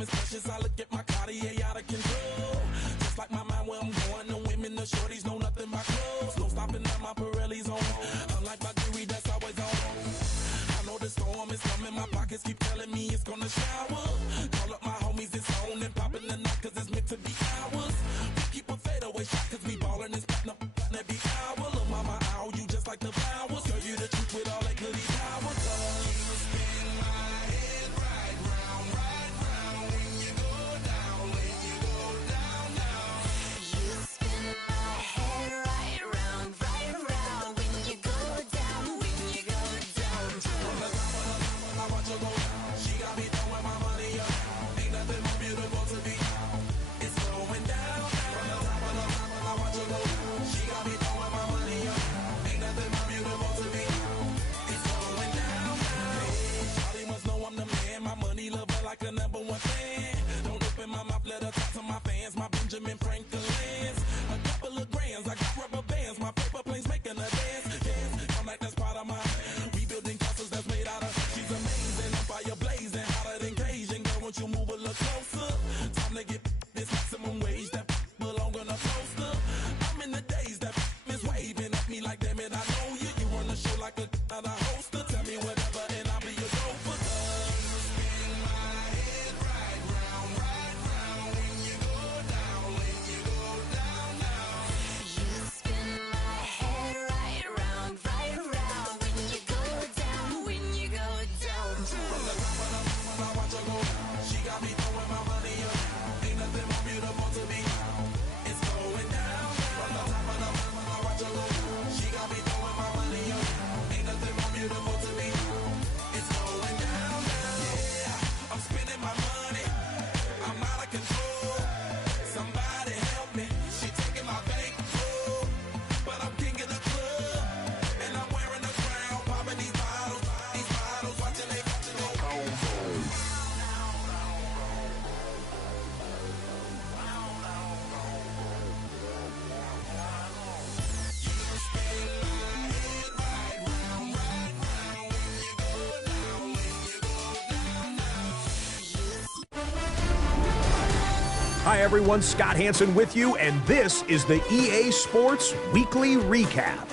time is precious. I look at my Cartier out of control. Just like my mind where I'm going. The women, the shorties know nothing but clothes. No stopping at my Pirelli's on. Unlike my jewelry that's always on. I know the storm is coming. My pockets keep telling me it's gonna shower. Call up my homies, it's on and popping the night cause it's meant to be ours. We keep a fadeaway shot cause we ballin' and spittin' up every hour. Look mama, ow, you just like the flowers. Girl, you the truth with all that goody powers. You spin my head right round when you go down, when you go down, down. You spin my head right round when you go down, when you go down. From the top of the mountain, I watch her go down. She got me throwing my money up. Ain't nothing more beautiful to be. It's going down. From the top of the mountain, I watch her go down. She got me throwing my money up. Ain't nothing more beautiful to be. It's going down. Hey, Charlie must know I'm the man. My money lover like a number one fan. Don't open my mouth, let her talk to my fans. My Benjamin Franklin's. A couple of grands, I got rubber bands. My paper planes making a dance. Dance, I'm like that's part of my rebuilding castles that's made out of. She's amazing, I'm fire blazing, hotter than Cajun. Girl, won't you move a little closer? Time to get this maximum wage that belong on a poster. I'm in the days that is waving at me like, damn it, I know you. You run the show like a hoster. Tell me whatever and I'll be your gopher. You spin my head right round when you go down, when you go down, down. You spin my head right round when you go down, when you go down. From the top of the mountain, I watch her go down. She got me throwing my money up. Ain't nothing more beautiful to be. It's going down. From the top of the mountain, I watch her go down. She got me throwing my money up. Ain't nothing more beautiful to be. It's going down. Yeah, I'm spending my money. I'm out of control. Somebody help me. She taking my bankroll, but I'm king of the club, and I'm wearing a crown. Popping these bottles, watching they go. Hi everyone, Scott Hansen with you, and this is the EA Sports Weekly Recap.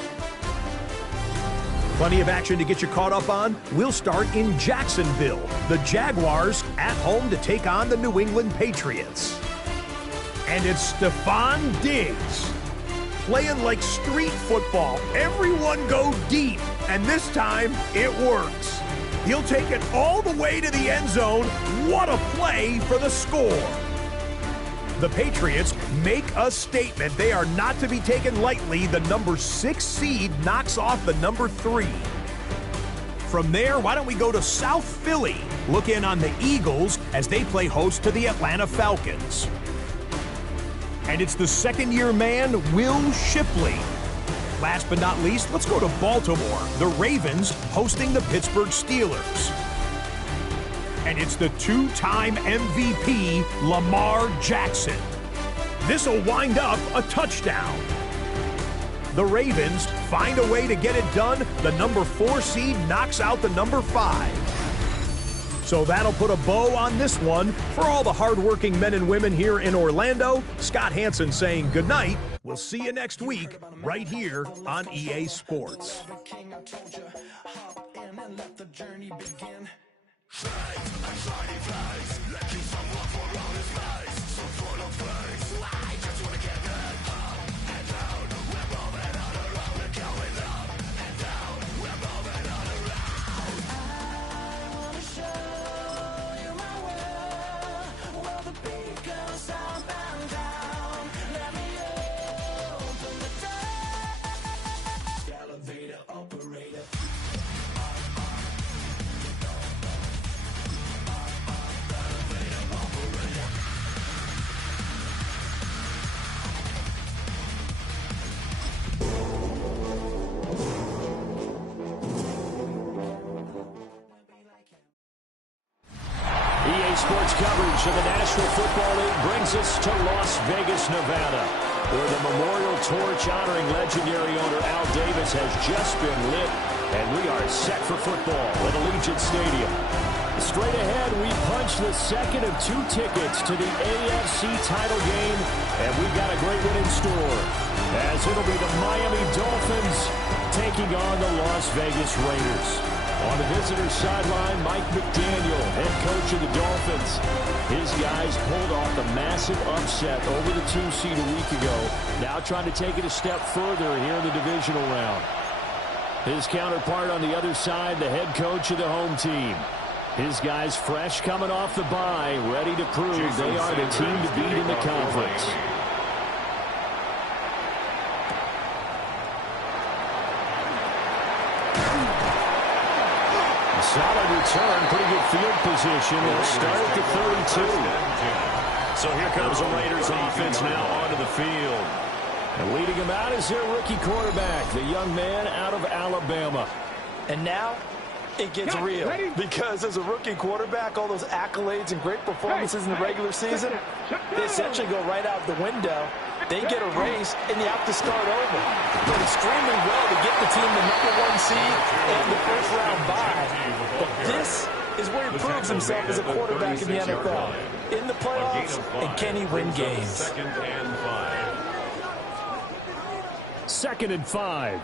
Plenty of action to get you caught up on. We'll start in Jacksonville. The Jaguars at home to take on the New England Patriots. And it's Stephon Diggs playing like street football. Everyone go deep, and this time it works. He'll take it all the way to the end zone. What a play for the score. The Patriots make a statement. They are not to be taken lightly. The number 6 seed knocks off the number 3. From there, why don't we go to South Philly? Look in on the Eagles as they play host to the Atlanta Falcons. And it's the second-year man, Will Shipley. Last but not least, let's go to Baltimore. The Ravens hosting the Pittsburgh Steelers. And it's the two-time MVP, Lamar Jackson. This'll wind up a touchdown. The Ravens find a way to get it done. The number 4 seed knocks out the number 5. So that'll put a bow on this one. For all the hardworking men and women here in Orlando, Scott Hansen saying goodnight. We'll see you next week right here on EA Sports. Sports coverage of the National Football League brings us to Las Vegas, Nevada, where the memorial torch honoring legendary owner Al Davis has just been lit, and we are set for football at Allegiant Stadium. Straight ahead, we punch the second of 2 tickets to the AFC title game, and we've got a great one in store, as it'll be the Miami Dolphins taking on the Las Vegas Raiders. On the visitor sideline, Mike McDaniel, head coach of the Dolphins. His guys pulled off the massive upset over the 2 seed a week ago, now trying to take it a step further here in the divisional round. His counterpart on the other side, the head coach of the home team. His guys fresh coming off the bye, ready to prove they are the team to beat in the conference. Solid return, pretty good field position. They'll start at the 32. So here comes the Raiders offense now onto the field. And leading him out is their rookie quarterback, the young man out of Alabama. And now it gets real, because as a rookie quarterback, all those accolades and great performances in the regular season, they essentially go right out the window. They get a race, and you have to start over. But extremely well to get the team the #1 seed and the first-round bye. But this is where he proves himself as a quarterback in the NFL. In the playoffs, and can he win games? 2nd and 5.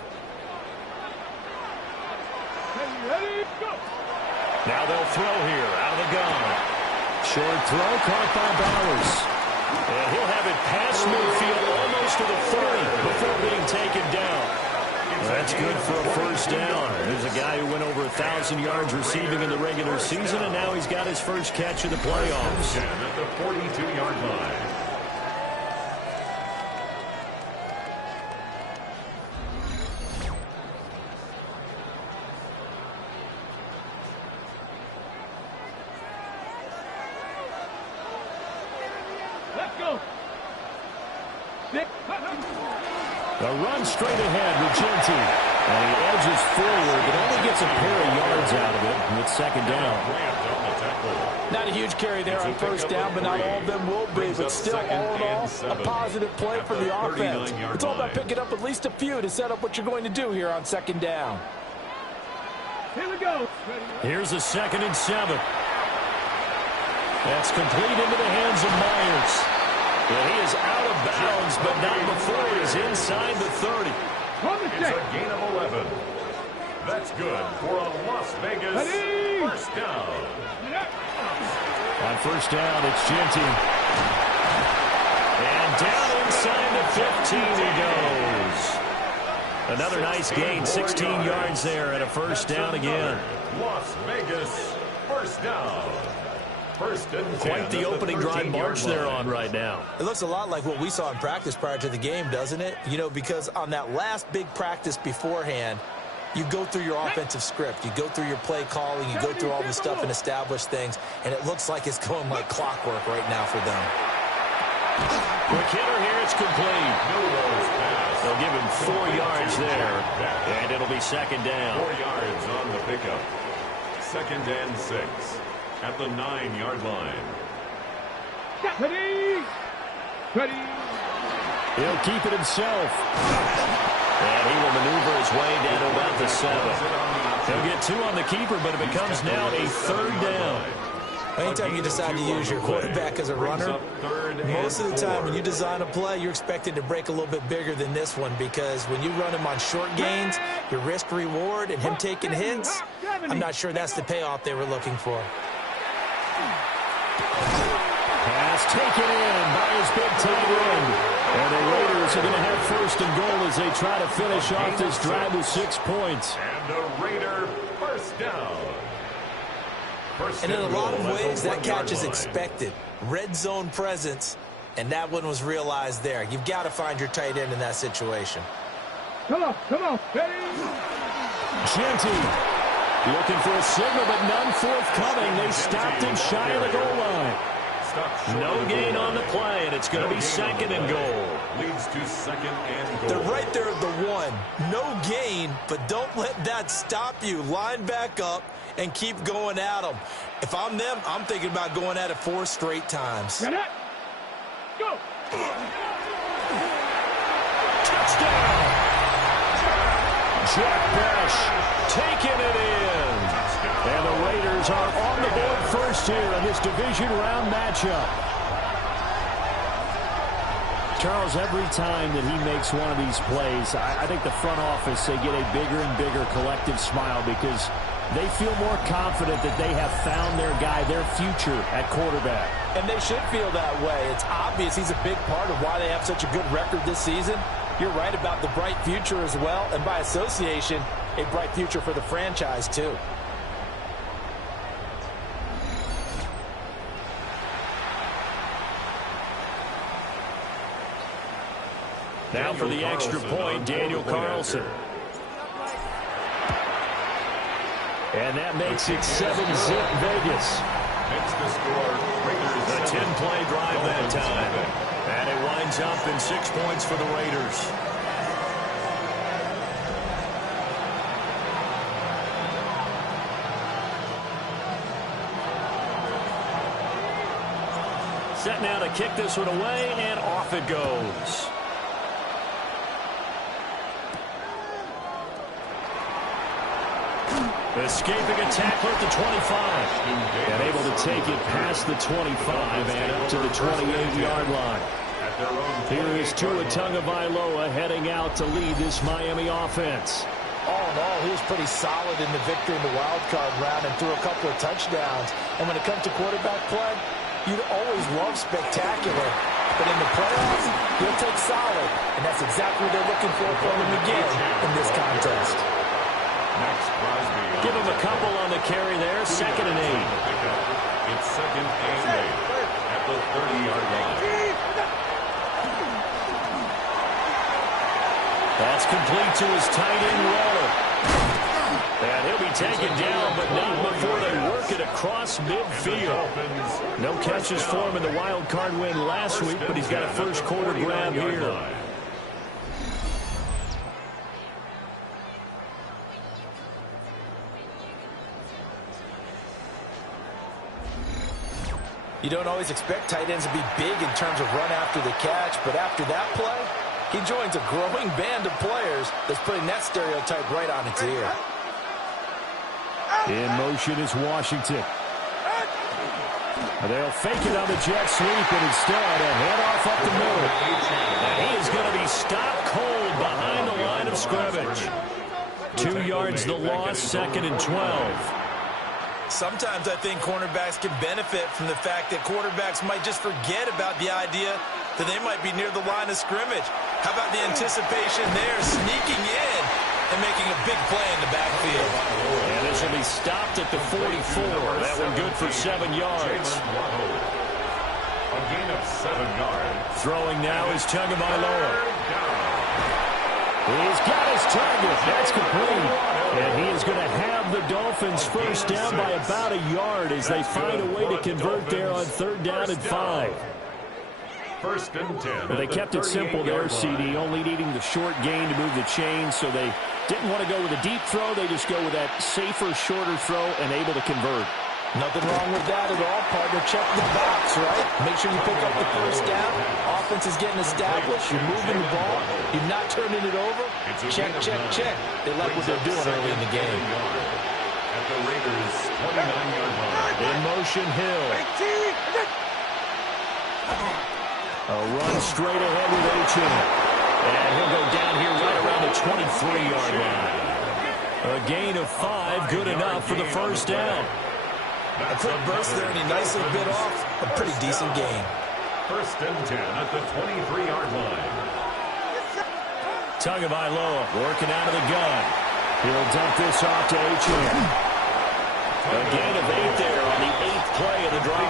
Now they'll throw here, out of the gun. Short throw, caught by Bowers. And he'll have it past midfield, almost to the 30, before being taken down. That's good for a first down. There's a guy who went over 1,000 yards receiving in the regular season, and now he's got his first catch in the playoffs. At the 42-yard line. A run straight ahead with Genty. And he edges forward, but only gets a pair of yards out of it. And it's 2nd down. Not a huge carry there on first down, but not all of them will be. But still, all in all, a positive play for the offense. It's all about picking up at least a few to set up what you're going to do here on 2nd down. Here we go. Here's a 2nd and 7. That's complete into the hands of Myers. Well, he is out of bounds, but not before he's inside the 30. It's a gain of 11. That's good for a Las Vegas first down. On first down, it's Genty. And down inside the 15 he goes. Another nice gain, 16 yards there, and a first down again. Las Vegas first down. Quite the opening drive march they're on right now. It looks a lot like what we saw in practice prior to the game, doesn't it? You know, because on that last big practice beforehand, you go through your offensive script. You go through your play calling. You go through all the stuff and establish things. And it looks like it's going like clockwork right now for them. Quick hitter here. It's complete. They'll give him 4 yards there. And it'll be 2nd down. 4 yards on the pickup. 2nd and 6. At the 9-yard line. Ready. He'll keep it himself. And he will maneuver his way down to about the 7. He'll get 2 on the keeper, but it becomes now a 3rd down. Anytime you decide to use your quarterback as a runner, most of the time when you design a play, you're expected to break a little bit bigger than this one, because when you run him on short gains, your risk-reward and him taking hits, I'm not sure that's the payoff they were looking for. Pass taken in by his big tight end. And the Raiders are going to have 1st and goal as they try to finish off this drive with 6 points. And the Raider first down. And in a lot of ways, that catch is expected. Red zone presence, and that one was realized there. You've got to find your tight end in that situation. Come on. Ready. Genty looking for a signal, but none forthcoming. They stopped him shy of the goal line. No gain on the play, and it's going to be 2nd and goal. Leads to 2nd and goal. They're right there at the 1. No gain, but don't let that stop you. Line back up and keep going at them. If I'm them, I'm thinking about going at it 4 straight times. Get it. Go. Touchdown. Jack Bash taking it in. And the Raiders are on the board first here in this division round matchup. Charles, every time that he makes one of these plays, I think the front office, they get a bigger and bigger collective smile because they feel more confident that they have found their guy, their future at quarterback. And they should feel that way. It's obvious he's a big part of why they have such a good record this season. You're right about the bright future as well, and by association, a bright future for the franchise too. Now for the extra point, Daniel Carlson. And that makes it 7-zip Vegas. Makes the score Raiders. A 10-play drive that time. And it winds up in 6 points for the Raiders. Set now to kick this one away, and off it goes. Escaping a tackler at the 25. And able to take it past the 25 and up to the 28-yard line. Here is Tua Tagovailoa heading out to lead this Miami offense. All in all, he was pretty solid in the victory in the wild card round and threw a couple of touchdowns. And when it comes to quarterback play, you'd always love spectacular. But in the playoffs, he'll take solid. And that's exactly what they're looking for from him again in this contest. Give him a couple on the carry there. 2nd and 8. It's 2nd and 8 at the 30-yard line. That's complete to his tight end Waller. And he'll be taken down, but not before they work it across midfield. No catches for him in the wild card win last week, but he's got a first quarter grab here. You don't always expect tight ends to be big in terms of run after the catch, but after that play, he joins a growing band of players that's putting that stereotype right on its ear. In motion is Washington. They'll fake it on the jet sweep, and instead a handoff up the middle. And he is going to be stopped cold behind the line of scrimmage. 2 yards the loss, 2nd and 12. Sometimes I think cornerbacks can benefit from the fact that quarterbacks might just forget about the idea that they might be near the line of scrimmage. How about the anticipation there, sneaking in and making a big play in the backfield? And this will be stopped at the 44. That one good for 7 yards. A gain of 7 yards. Throwing now is Tagovailoa. He's got his target. That's complete. And he is going to have the Dolphins first down by about a yard as they find a way to convert there on 3rd down and 5. 1st and 10. Well, they kept it simple there, CD, only needing the short gain to move the chains, so they didn't want to go with a deep throw. They just go with that safer, shorter throw and able to convert. Nothing wrong with that at all, partner. Check the box, right? Make sure you pick up the first down. Offense is getting established. You're moving the ball. You're not turning it over. Check, check, check. They like what they're doing early in the game. At the Raiders' 29-yard line. In motion, Hill. A run straight ahead with Achan. And he'll go down here right around the 23-yard line. A gain of 5, good enough for the first down. A quick burst there, and he nicely bit off a pretty decent gain. 1st and 10 at the 23-yard line. Tagovailoa working out of the gun. He'll dump this off to Achan. A gain of 8 there on the 8th play of the drive.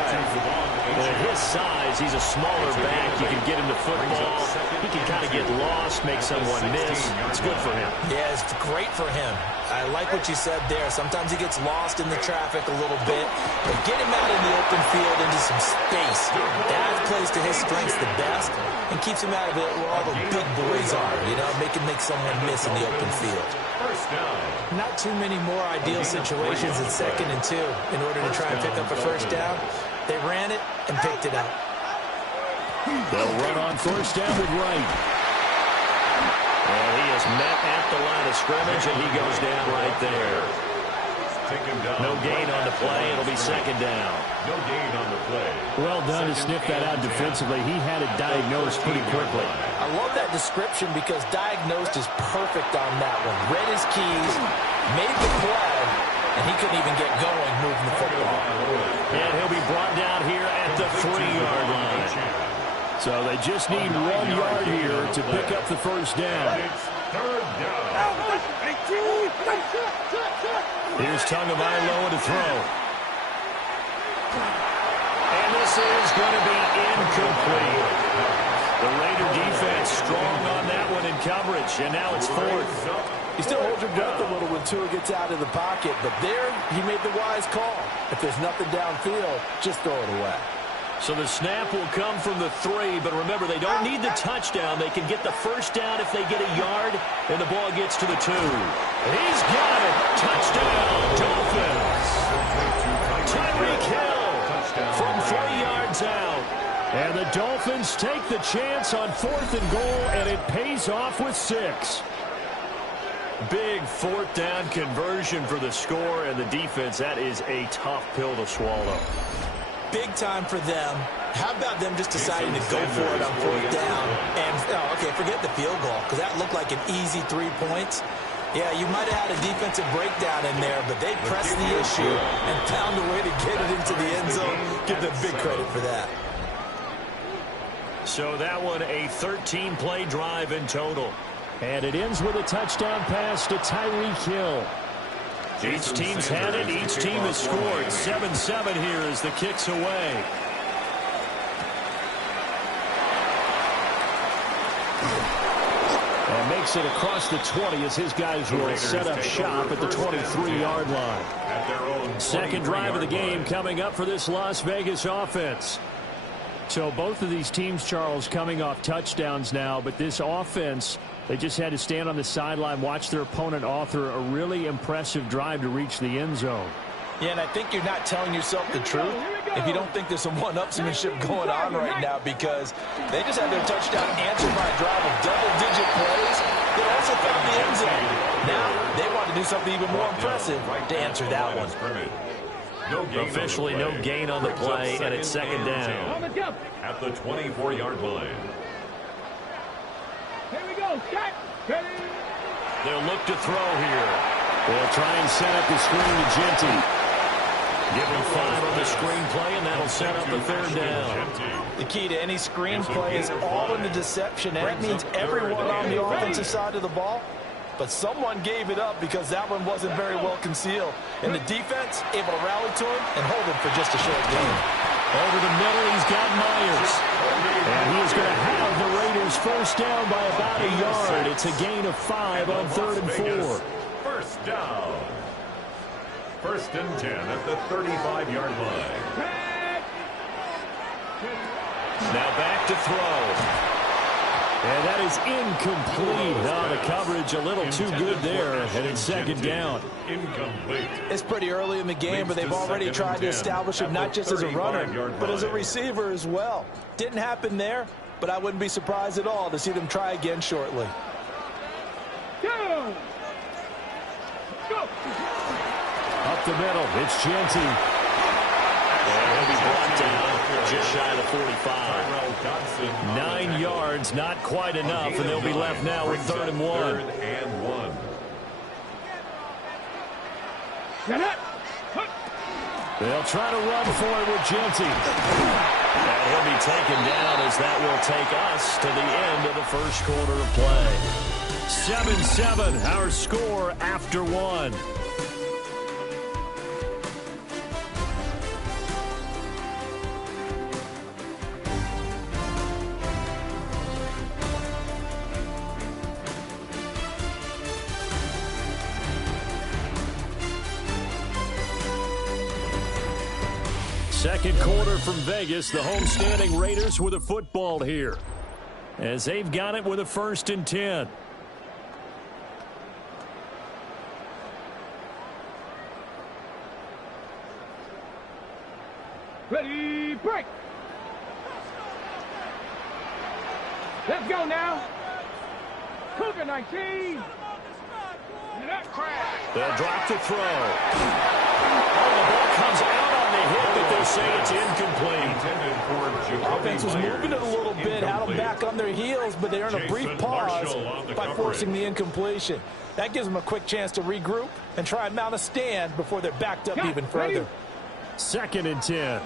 At his size, he's a smaller back. You can get him to football. He can kind of get lost, make someone miss. It's good for him. Yeah, it's great for him. I like what you said there. Sometimes he gets lost in the traffic a little bit, but get him out in the open field into some space. That plays to his strengths the best and keeps him out of it where all the big boys are, you know, make someone miss in the open field. Not too many more ideal situations in 2nd and 2 in order to try and pick up a first down. They ran it and picked it up. They'll run on first down with Wright. And he is met at the line of scrimmage, and he goes down right there. No gain on the play. It'll be second down. No gain on the play. Well done to sniff that out defensively. He had it diagnosed pretty quickly. I love that description because diagnosed is perfect on that one. Read his keys, made the play, and he couldn't even get going moving the football. And he'll be brought down here at the 3-yard line. So they just need 1 yard here to pick up the first down. It's third down. Here's Tagovailoa to throw. And this is going to be incomplete. The Raider defense strong on that one in coverage, and now it's fourth. You still hold your breath a little when Tua gets out of the pocket, but there he made the wise call. If there's nothing downfield, just throw it away. So the snap will come from the 3, but remember, they don't need the touchdown. They can get the first down if they get a yard, and the ball gets to the 2. He's got it. Touchdown, Dolphins. Tyreek Hill from 3 yards out. And the Dolphins take the chance on 4th and goal, and it pays off with 6. Big 4th down conversion for the score, and the defense, that is a tough pill to swallow. Big time for them. How about them just deciding to go for it on 4th down? And, okay, forget the field goal, because that looked like an easy 3 points. Yeah, you might have had a defensive breakdown in there, but they pressed the issue and found a way to get it into the end zone. Give them big credit for that. So that one, a 13-play drive in total. And it ends with a touchdown pass to Tyreek Hill. Each team's had it. Each team has scored. 7-7 here as the kick's away. And makes it across the 20 as his guys will set up shop at the 23-yard line. Second drive of the game coming up for this Las Vegas offense. So both of these teams, Charles, coming off touchdowns now, but this offense, they just had to stand on the sideline, watch their opponent author a really impressive drive to reach the end zone. Yeah, and I think you're not telling yourself the truth if you don't think there's some one-upsmanship going on right now, because they just had their touchdown answered by a drive of double-digit plays that also found the end zone. Now they want to do something even more impressive to answer that one. Officially no gain on the play, and it's second down. At the 24-yard line. Here we go. Shot. Ready. They'll look to throw here. They'll try and set up the screen to Genty. Give him 5 on the screen play, and that'll set up the third down. The key to any screen play is all in the deception, and that means everyone on the offensive side of the ball. But someone gave it up because that one wasn't very well concealed. And the defense able to rally to him and hold him for just a short game. Over the middle, he's got Myers. And he is going to have the Raiders first down by about a yard. It's a gain of 5 on 3rd and 4. First down. 1st and 10 at the 35-yard line. Now back to throw. And that is incomplete. Now the coverage a little too good there, and it's second down. Incomplete. It's pretty early in the game, but they've already tried to establish him not just as a runner, but as a receiver as well. Didn't happen there, but I wouldn't be surprised at all to see them try again shortly. Go. Go. Up the middle, it's Genty. And he'll be brought down just shy of the 45. 9 yards, not quite enough, and they'll be left now with 3rd and 1. 3rd and 1. Get it. They'll try to run for it with Genty. And he'll be taken down as that will take us to the end of the first quarter of play. 7-7, our score after 1. Second quarter from Vegas. The homestanding Raiders with a football here, as they've got it with a 1st and 10. Ready, break. Let's go now. Cougar 19. They'll drop the throw. the ball comes out on the hit, but they say it's incomplete. Offense was moving it a little bit, had them back on their heels, but they earned a brief pause by forcing the incompletion. That gives them a quick chance to regroup and try and mount a stand before they're backed up even further. 2nd and 10.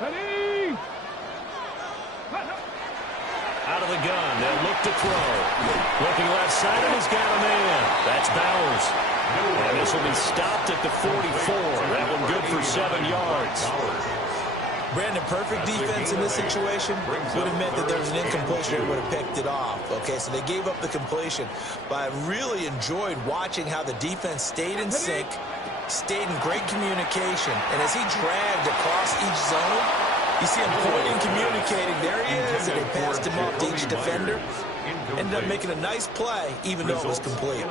Ready. Out of the gun, they'll look to throw. Looking left side, and he's got a man. That's Bowers. And this will be stopped at the 44. That one good for 7 yards. Brandon, perfect defense in this situation would have meant that there was an incompletion and would have picked it off. Okay, so they gave up the completion. But I really enjoyed watching how the defense stayed in sync, stayed in great communication. And as he dragged across each zone, you see him pointing, communicating. There he is, and they passed him off to each defender. Ended up making a nice play, even though it was complete.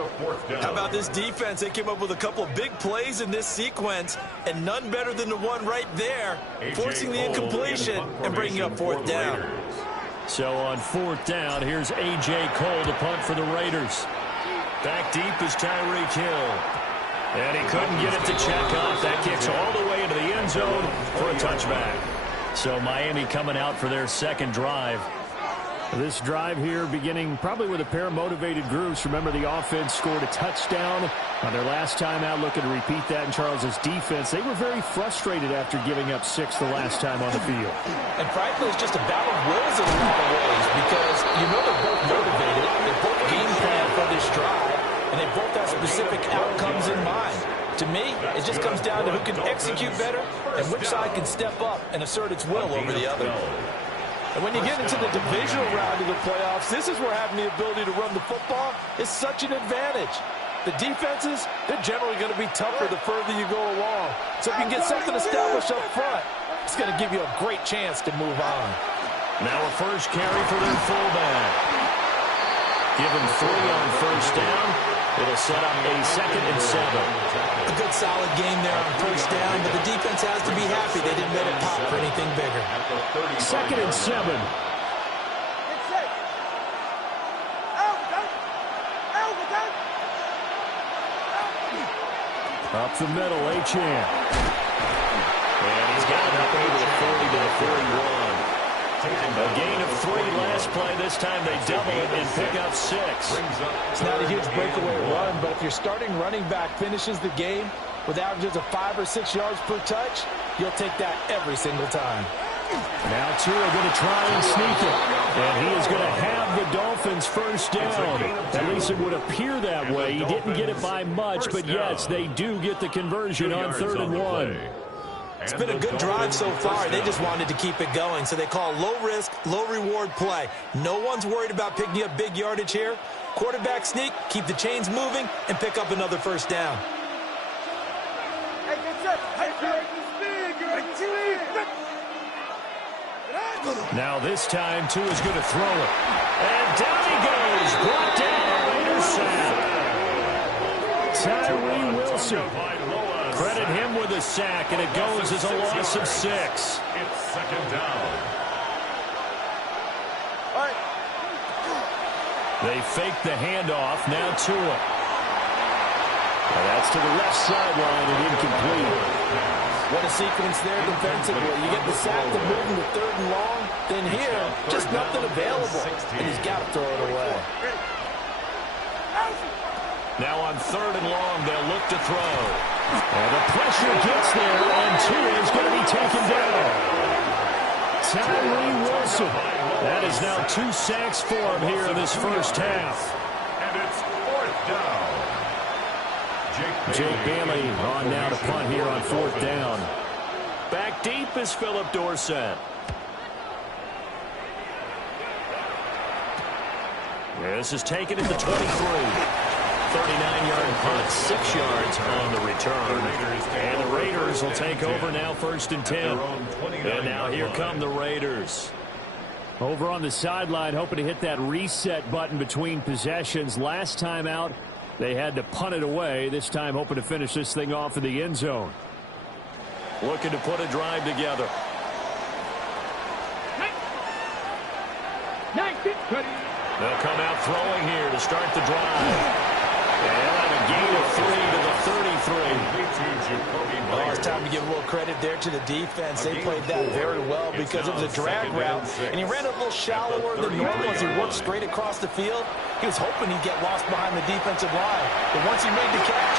How about this defense? They came up with a couple of big plays in this sequence, and none better than the one right there, forcing the incompletion and bringing up 4th down. So on 4th down, here's A.J. Cole to punt for the Raiders. Back deep is Tyreek Hill. And he couldn't get it to check off. That kicks all the way into the end zone for a touchback. So Miami coming out for their 2nd drive. This drive here beginning probably with a pair of motivated groups. Remember, the offense scored a touchdown on their last time out. Looking to repeat that in Charles's defense. They were very frustrated after giving up 6 the last time on the field. And frankly, it's just a battle of wills in a lot of ways because you know they're both motivated. They both game plan for this drive, and they both have specific outcomes in mind. To me, it just comes down to who can execute better and which side can step up and assert its will over the other. And when you get into the divisional round of the playoffs, this is where having the ability to run the football is such an advantage. The defenses, they're generally going to be tougher the further you go along. So if you can get something established up front, it's going to give you a great chance to move on. Now a first carry for their fullback. Give him 3 on 1st down. It'll set up a 2nd and 7. A good solid game there on 1st down, but the defense has to be happy they didn't let it pop for anything bigger. 2nd and 7. Up the middle, Achane. And he's got it up over the 40 to the 41. A gain of 3 last play. This time they double it and pick up 6. It's not a huge breakaway run, but if your starting running back finishes the game with averages of 5 or 6 yards per touch, you'll take that every single time. Now Tua going to try and sneak it. And he is going to have the Dolphins 1st down. At least it would appear that way. He didn't get it by much, but yes, they do get the conversion on 3rd and 1. It's been a good drive so far. They just wanted to keep it going, so they call low-risk, low-reward play. No one's worried about picking up big yardage here. Quarterback sneak, keep the chains moving, and pick up another 1st down. Now this time, Tua's going to throw it. And down he goes. Brought down, Raiders sack. Tyree Wilson. Credit him with a sack, and it goes as a loss of 6. It's 2nd down. They fake the handoff. Now Tua. And that's to the left sideline and incomplete. What a sequence there defensively. You get the sack to move him to 3rd and long. Then here, just nothing available. And he's got to throw it away. Now on 3rd and long, they'll look to throw. And the pressure gets there, and Tua is going to be taken down. Tyree Wilson. That is now 2 sacks for him here in this 1st half. And it's 4th down. Jake Bailey on now to punt here on 4th down. Back deep is Philip Dorsett. This is taken at the 23. 39-yard punt, 6 yards on the return. And the Raiders will take over now 1st and 10. And now here come the Raiders. Over on the sideline, hoping to hit that reset button between possessions. Last time out, they had to punt it away. This time hoping to finish this thing off in the end zone. Looking to put a drive together. They'll come out throwing here to start the drive. And a gain of 3 to the 33. Oh, it's time to give a little credit there to the defense. They played that very well because it was a drag route, and he ran a little shallower than normal as he worked straight across the field. He was hoping he'd get lost behind the defensive line, but once he made the catch,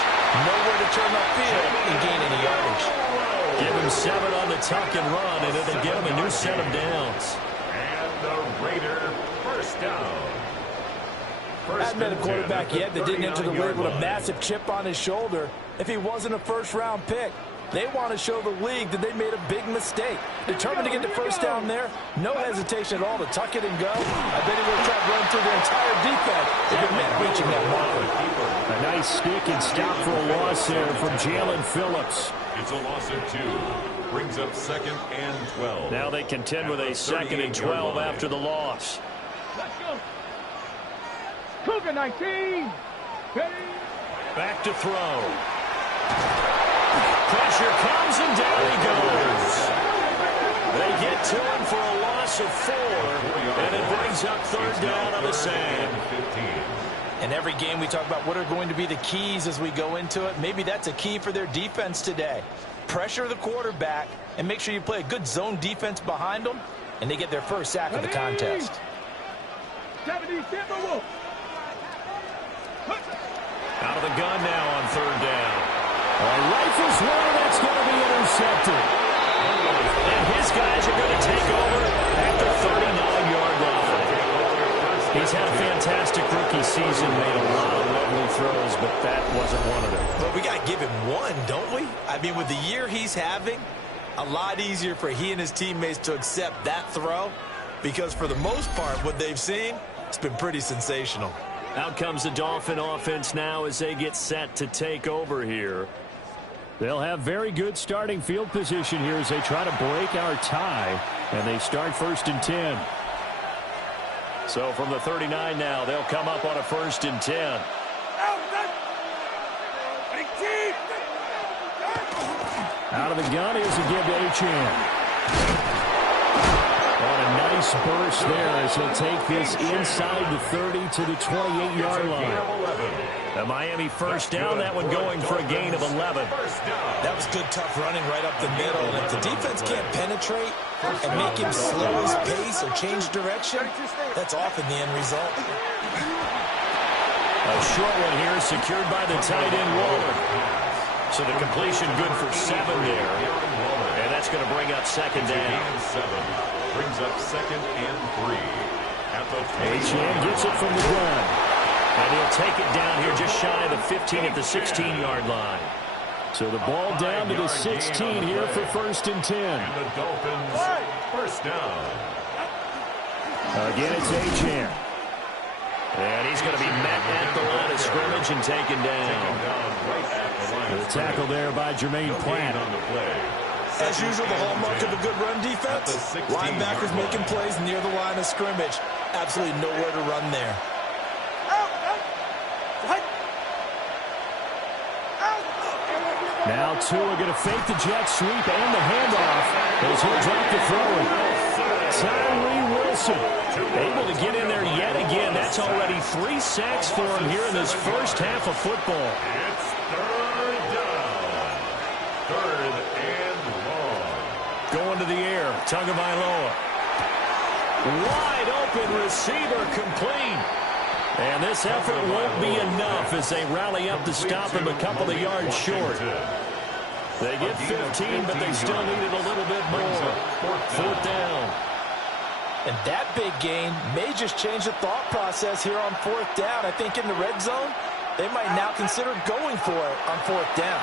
nowhere to turn upfield and gain any yardage. Give him 7 on the tuck and run, and it'll get him a new set of downs. And the Raider first down. Hadn't been a quarterback yet that didn't enter the league with a massive chip on his shoulder if he wasn't a first-round pick. They want to show the league that they made a big mistake. Determined to get the first down there, no hesitation at all to tuck it and go. I bet he would try to run through the entire defense if it meant reaching that marker. A nice stick and stop for a loss there from Jalen Phillips. It's a loss of 2. Brings up 2nd and 12. Now they contend with a 2nd and 12 after the loss. Let's go. Cougar 19. Ready? Back to throw. Pressure comes and down he goes. They get to him for a loss of 4, and it brings up 3rd down on the sand. In every game we talk about what are going to be the keys as we go into it. Maybe that's a key for their defense today. Pressure the quarterback and make sure you play a good zone defense behind them, and they get their first sack of the contest. 70 Timberwolves. Out of the gun now on 3rd down. Rifles one, that's going to be intercepted. And his guys are going to take over at the 39-yard line. He's had a fantastic rookie season, made a lot of lovely throws, but that wasn't one of them. But we got to give him one, don't we? I mean, with the year he's having, a lot easier for he and his teammates to accept that throw, because for the most part, what they've seen, it's been pretty sensational. Out comes the Dolphin offense now as they get set to take over here. They'll have very good starting field position here as they try to break our tie, and they start 1st and 10. So from the 39 now, they'll come up on a 1st and 10. Out of the gun, here's a give to Achane. On a nice burst there as he'll take this inside the 30 to the 28-yard line. The Miami first down, that one going for a gain of 11. That was good, tough running right up the middle. And if the defense can't penetrate and make him slow his pace or change direction, that's often the end result. A short one here secured by the tight end Waller. So the completion good for 7 there. And that's going to bring up 2nd down. Brings up 2nd and 3. At the Achane gets it from the gun. And he'll take it down here just shy of the 15 at the 16-yard line. So the ball down to the 16 here for 1st and 10. And the Dolphins first down. Again, it's Achane. And he's going to be met at the line of scrimmage and taken down. The tackle there by Jermaine Pratt. On the play. As usual, the hallmark of a good run defense, linebackers making plays near the line of scrimmage. Absolutely nowhere to run there. Now Tua going to fake the jet sweep and the handoff as he'll drop the throw. Tyree Wilson able to get in there yet again. That's already 3 sacks for him here in this first half of football. It's 3rd down. 3rd and long. Going to the air, Tagovailoa. Wide open receiver complete. And this effort won't be enough as they rally up to stop him a couple of yards short. They get 15, but they still needed a little bit more. 4th down. And that big gain may just change the thought process here on 4th down. I think in the red zone, they might now consider going for it on 4th down.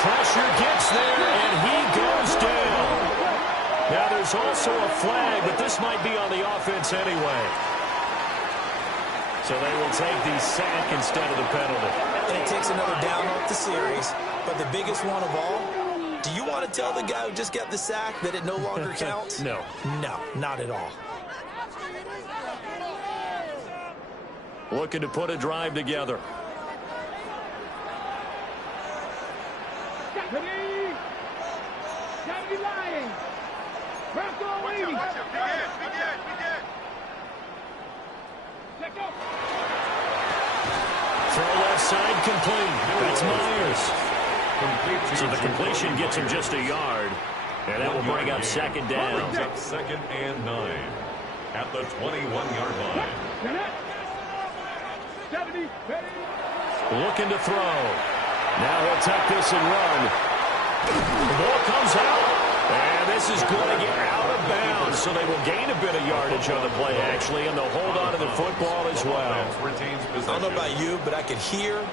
Pressure gets there, and he goes down. Now, there's also a flag, but this might be on the offense anyway. So they will take the sack instead of the penalty. And it takes another down off the series. But the biggest one of all, do you want to tell the guy who just got the sack that it no longer counts? No. No, not at all. Looking to put a drive together. Ready? Gotta be lying. Bronco waiting. We did. Check out. Throw left side complete. That's Myers. So the completion gets him just a yard. And that will bring up second down. Brings up 2nd and 9 at the 21-yard line. Looking to throw. Now he'll tuck this and run. The ball comes out. And this is going to get out of bounds. So they will gain a bit of yardage on the play, actually, and they'll hold on to the football as well. I don't know about you, but I could hear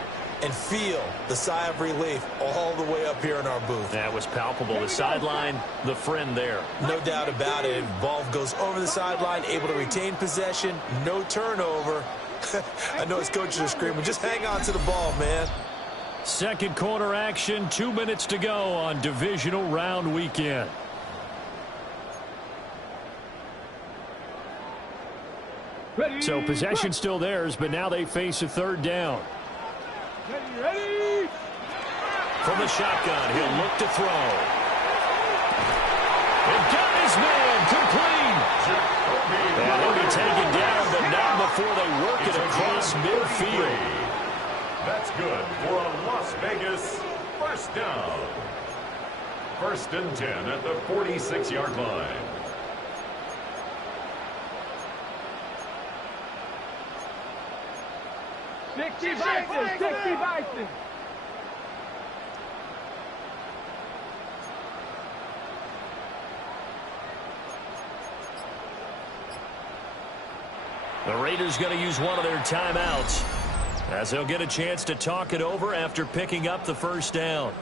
and feel the sigh of relief all the way up here in our booth. That was palpable. The sideline, the friend there. No doubt about it. Ball goes over the sideline, able to retain possession, no turnover. I know his coaches are screaming, just hang on to the ball, man. Second quarter action, 2 minutes to go on divisional round weekend. So possession still theirs, but now they face a third down. Ready. From the shotgun, he'll look to throw. And got his man complete. And he'll be taken down, but not before they work it across midfield. That's good for a Las Vegas first down. 1st and 10 at the 46-yard line. Sixty Bison. The Raiders going to use one of their timeouts as they'll get a chance to talk it over after picking up the first down.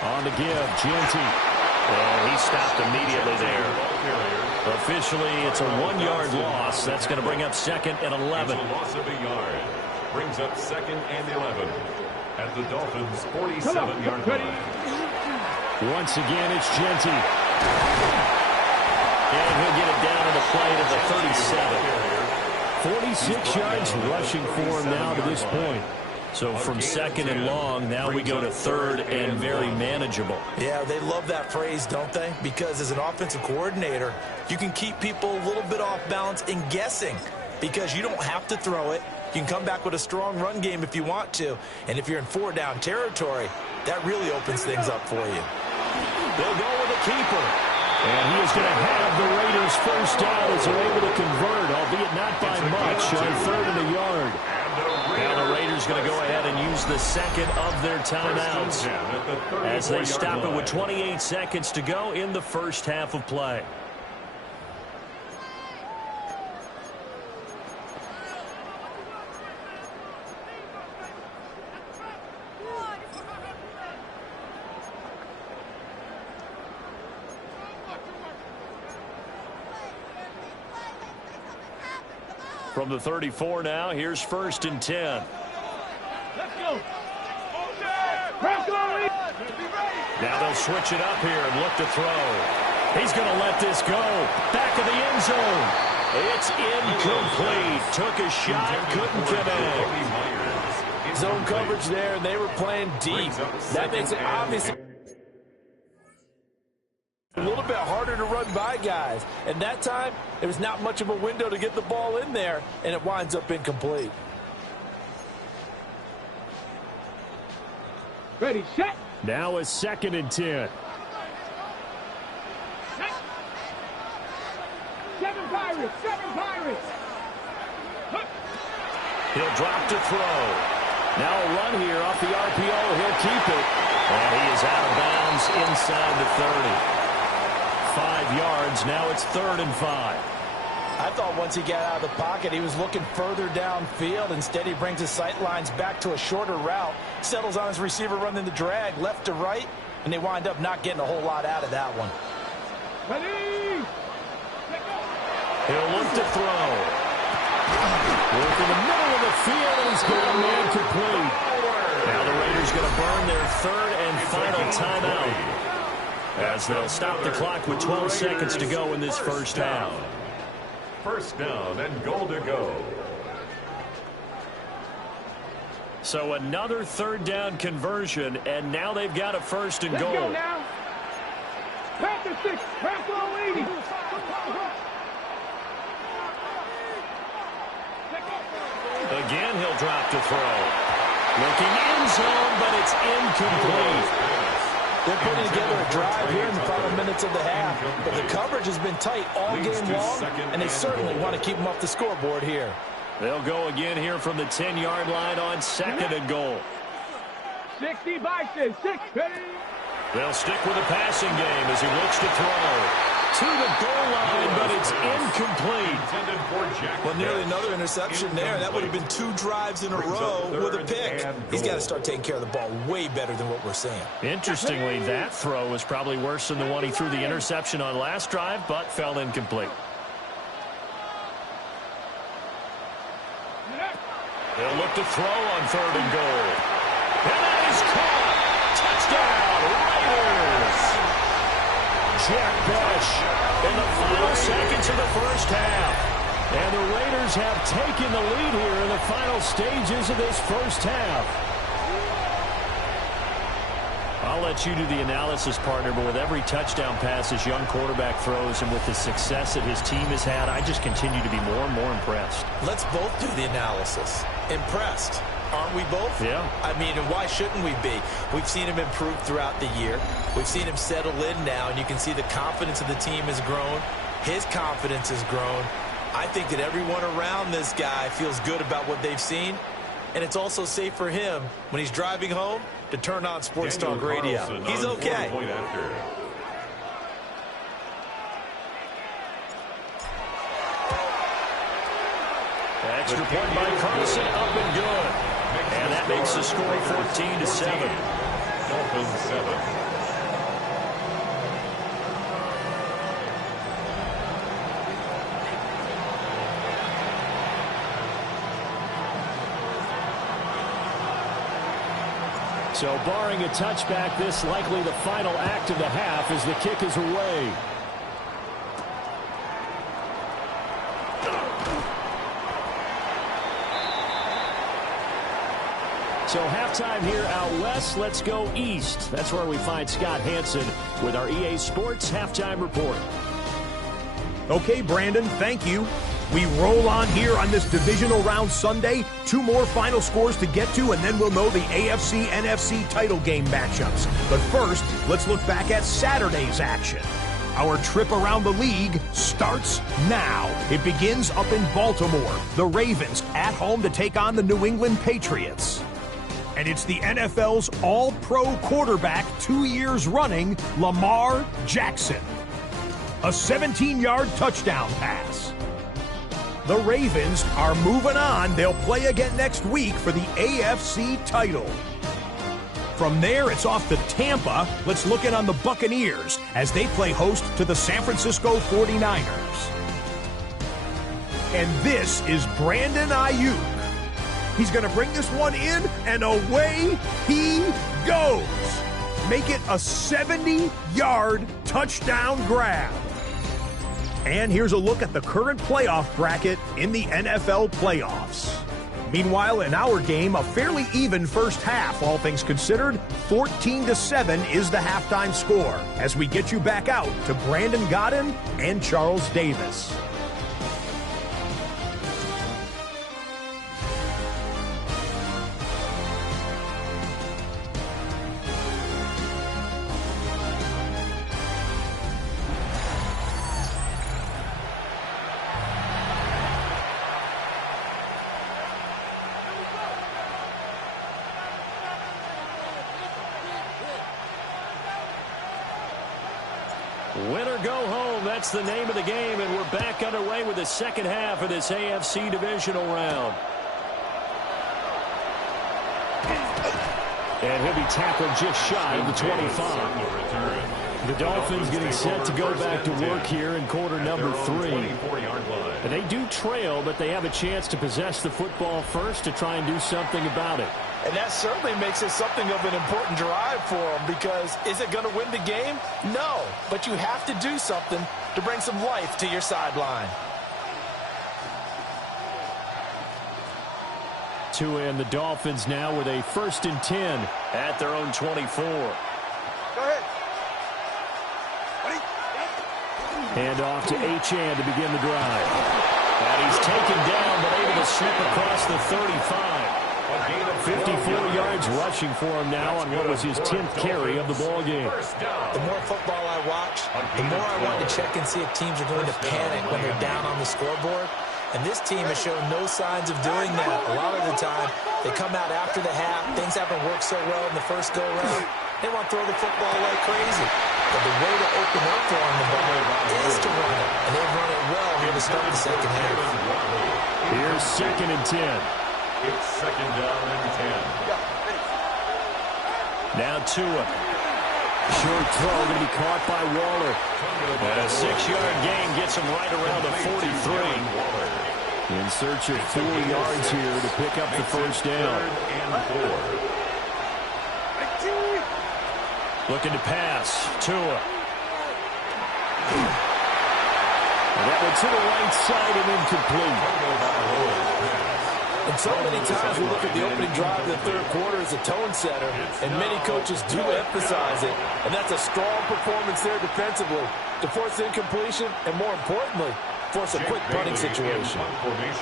On the give, Genty. And he stopped immediately there. Officially, it's a 1-yard loss. That's going to bring up 2nd and 11. It's a loss of a yard. Brings up 2nd and 11 at the Dolphins' 47-yard line. Once again, it's Genty. And he'll get it down to the play to the 37. 46 yards rushing for him now to this point. So from 2nd and long, now we go to 3rd and very manageable. Yeah, they love that phrase, don't they? Because as an offensive coordinator, you can keep people a little bit off balance and guessing because you don't have to throw it. You can come back with a strong run game if you want to. And if you're in 4-down territory, that really opens things up for you. They'll go with a keeper. And he is going to have the Raiders first down as they're able to convert, albeit not by much, on 3rd and a yard. Now the Raiders going to go ahead and use the second of their timeouts as they stop it with 28 seconds to go in the first half of play. From the 34 now, here's 1st and 10. Let's go. Now they'll switch it up here and look to throw. He's going to let this go. Back of the end zone. It's incomplete. Took a shot, couldn't connect. Zone coverage there, and they were playing deep. That makes it obvious. A little bit harder to run by guys. And that time, there was not much of a window to get the ball in there, and it winds up incomplete. Ready, set. Now it's 2nd and 10. 7 Pirates. He'll drop to throw. Now a run here off the RPO. He'll keep it. And he is out of bounds inside the 30. 5 yards. Now it's 3rd and 5. I thought once he got out of the pocket, he was looking further downfield. Instead, he brings his sight lines back to a shorter route, settles on his receiver running the drag left to right, and they wind up not getting a whole lot out of that one. Ready. He'll look to throw. Work in the middle of the field, and he's got a man complete. Now the Raiders going to burn their 3rd and final timeout as they'll stop the clock with 12 seconds to go in this first half. 1st down and goal to go. So another third down conversion, and now they've got a first and Let's goal. go now. Pass the 6. Pass on leading. Again, he'll drop to throw. Looking end zone, but it's incomplete. They're putting together a drive here in the final minutes of the half, but the coverage has been tight all game long, and they certainly want to keep them off the scoreboard here. They'll go again here from the 10-yard line on second and goal. 60 by 6. They'll stick with the passing game as he looks to throw. To the goal line, but it's incomplete. Well, nearly another interception there. That would have been 2 drives in a row with a pick. He's got to start taking care of the ball way better than what we're seeing. Interestingly, that throw was probably worse than the one he threw the interception on last drive, but fell incomplete. They'll look to throw on third and goal. And that is caught. Touchdown, Raiders. Jack Bush in the final seconds of the first half. And the Raiders have taken the lead here in the final stages of this first half. I'll let you do the analysis, partner, but with every touchdown pass this young quarterback throws and with the success that his team has had, I just continue to be more and more impressed. Let's both do the analysis. Impressed. Aren't we both? Yeah. I mean, and why shouldn't we be? We've seen him improve throughout the year. We've seen him settle in now, and you can see the confidence of the team has grown. His confidence has grown. I think that everyone around this guy feels good about what they've seen, and it's also safe for him when he's driving home to turn on Sports Talk Radio. He's okay. Extra point by Carlson, up and good. And that makes the score 14-7. Dolphins 7. So barring a touchback, this likely the final act of the half as the kick is away. So halftime here out west. Let's go east. That's where we find Scott Hansen with our EA Sports Halftime Report. Okay, Brandon, thank you. We roll on here on this divisional round Sunday. 2 more final scores to get to, and then we'll know the AFC-NFC title game matchups. But first, let's look back at Saturday's action. Our trip around the league starts now. It begins up in Baltimore. The Ravens at home to take on the New England Patriots. And it's the NFL's all-pro quarterback 2 years running, Lamar Jackson. A 17-yard touchdown pass. The Ravens are moving on. They'll play again next week for the AFC title. From there, it's off to Tampa. Let's look in on the Buccaneers as they play host to the San Francisco 49ers. And this is Brandon Ayuk. He's going to bring this one in, and away he goes. Make it a 70-yard touchdown grab. And here's a look at the current playoff bracket in the NFL playoffs. Meanwhile, in our game, a fairly even first half, all things considered. 14-7 is the halftime score as we get you back out to Brandon Godden and Charles Davis. Win or go home, that's the name of the game, and we're back underway with the second half of this AFC Divisional round. And he'll be tackled just shy of the 25. The Dolphins getting set to go back to work here in quarter number 3. And they do trail, but they have a chance to possess the football first to try and do something about it. And that certainly makes it something of an important drive for them, because is it going to win the game? No, but you have to do something to bring some life to your sideline. Tua and the Dolphins now with a 1st and 10 at their own 24. Go ahead. Hand off to Achane to begin the drive. And he's taken down, but able to slip across the 35. 54 yards rushing for him now on what was his 10th carry of the ball game. The more football I watch, the more I want to check and see if teams are going to panic when they're down on the scoreboard. And this team has shown no signs of doing that. A lot of the time, they come out after the half. Things haven't worked so well in the first go-around. They want to throw the football like crazy. But the way to open up for them the ball is to run it. And they've run it well here to start the second half. Here's 2nd and 10. It's 2nd down and 10. Now Tua. Short throw going to be caught by Waller. And a 6-yard gain gets him right around the 43. In search of 4 yards here to pick up the 1st down. Looking to pass. Tua. And that one to the right side and incomplete. And so many times we look at the opening drive of the third quarter as a tone setter, and many coaches do emphasize it. And that's a strong performance there defensively to force incompletion and, more importantly, force a quick punting situation.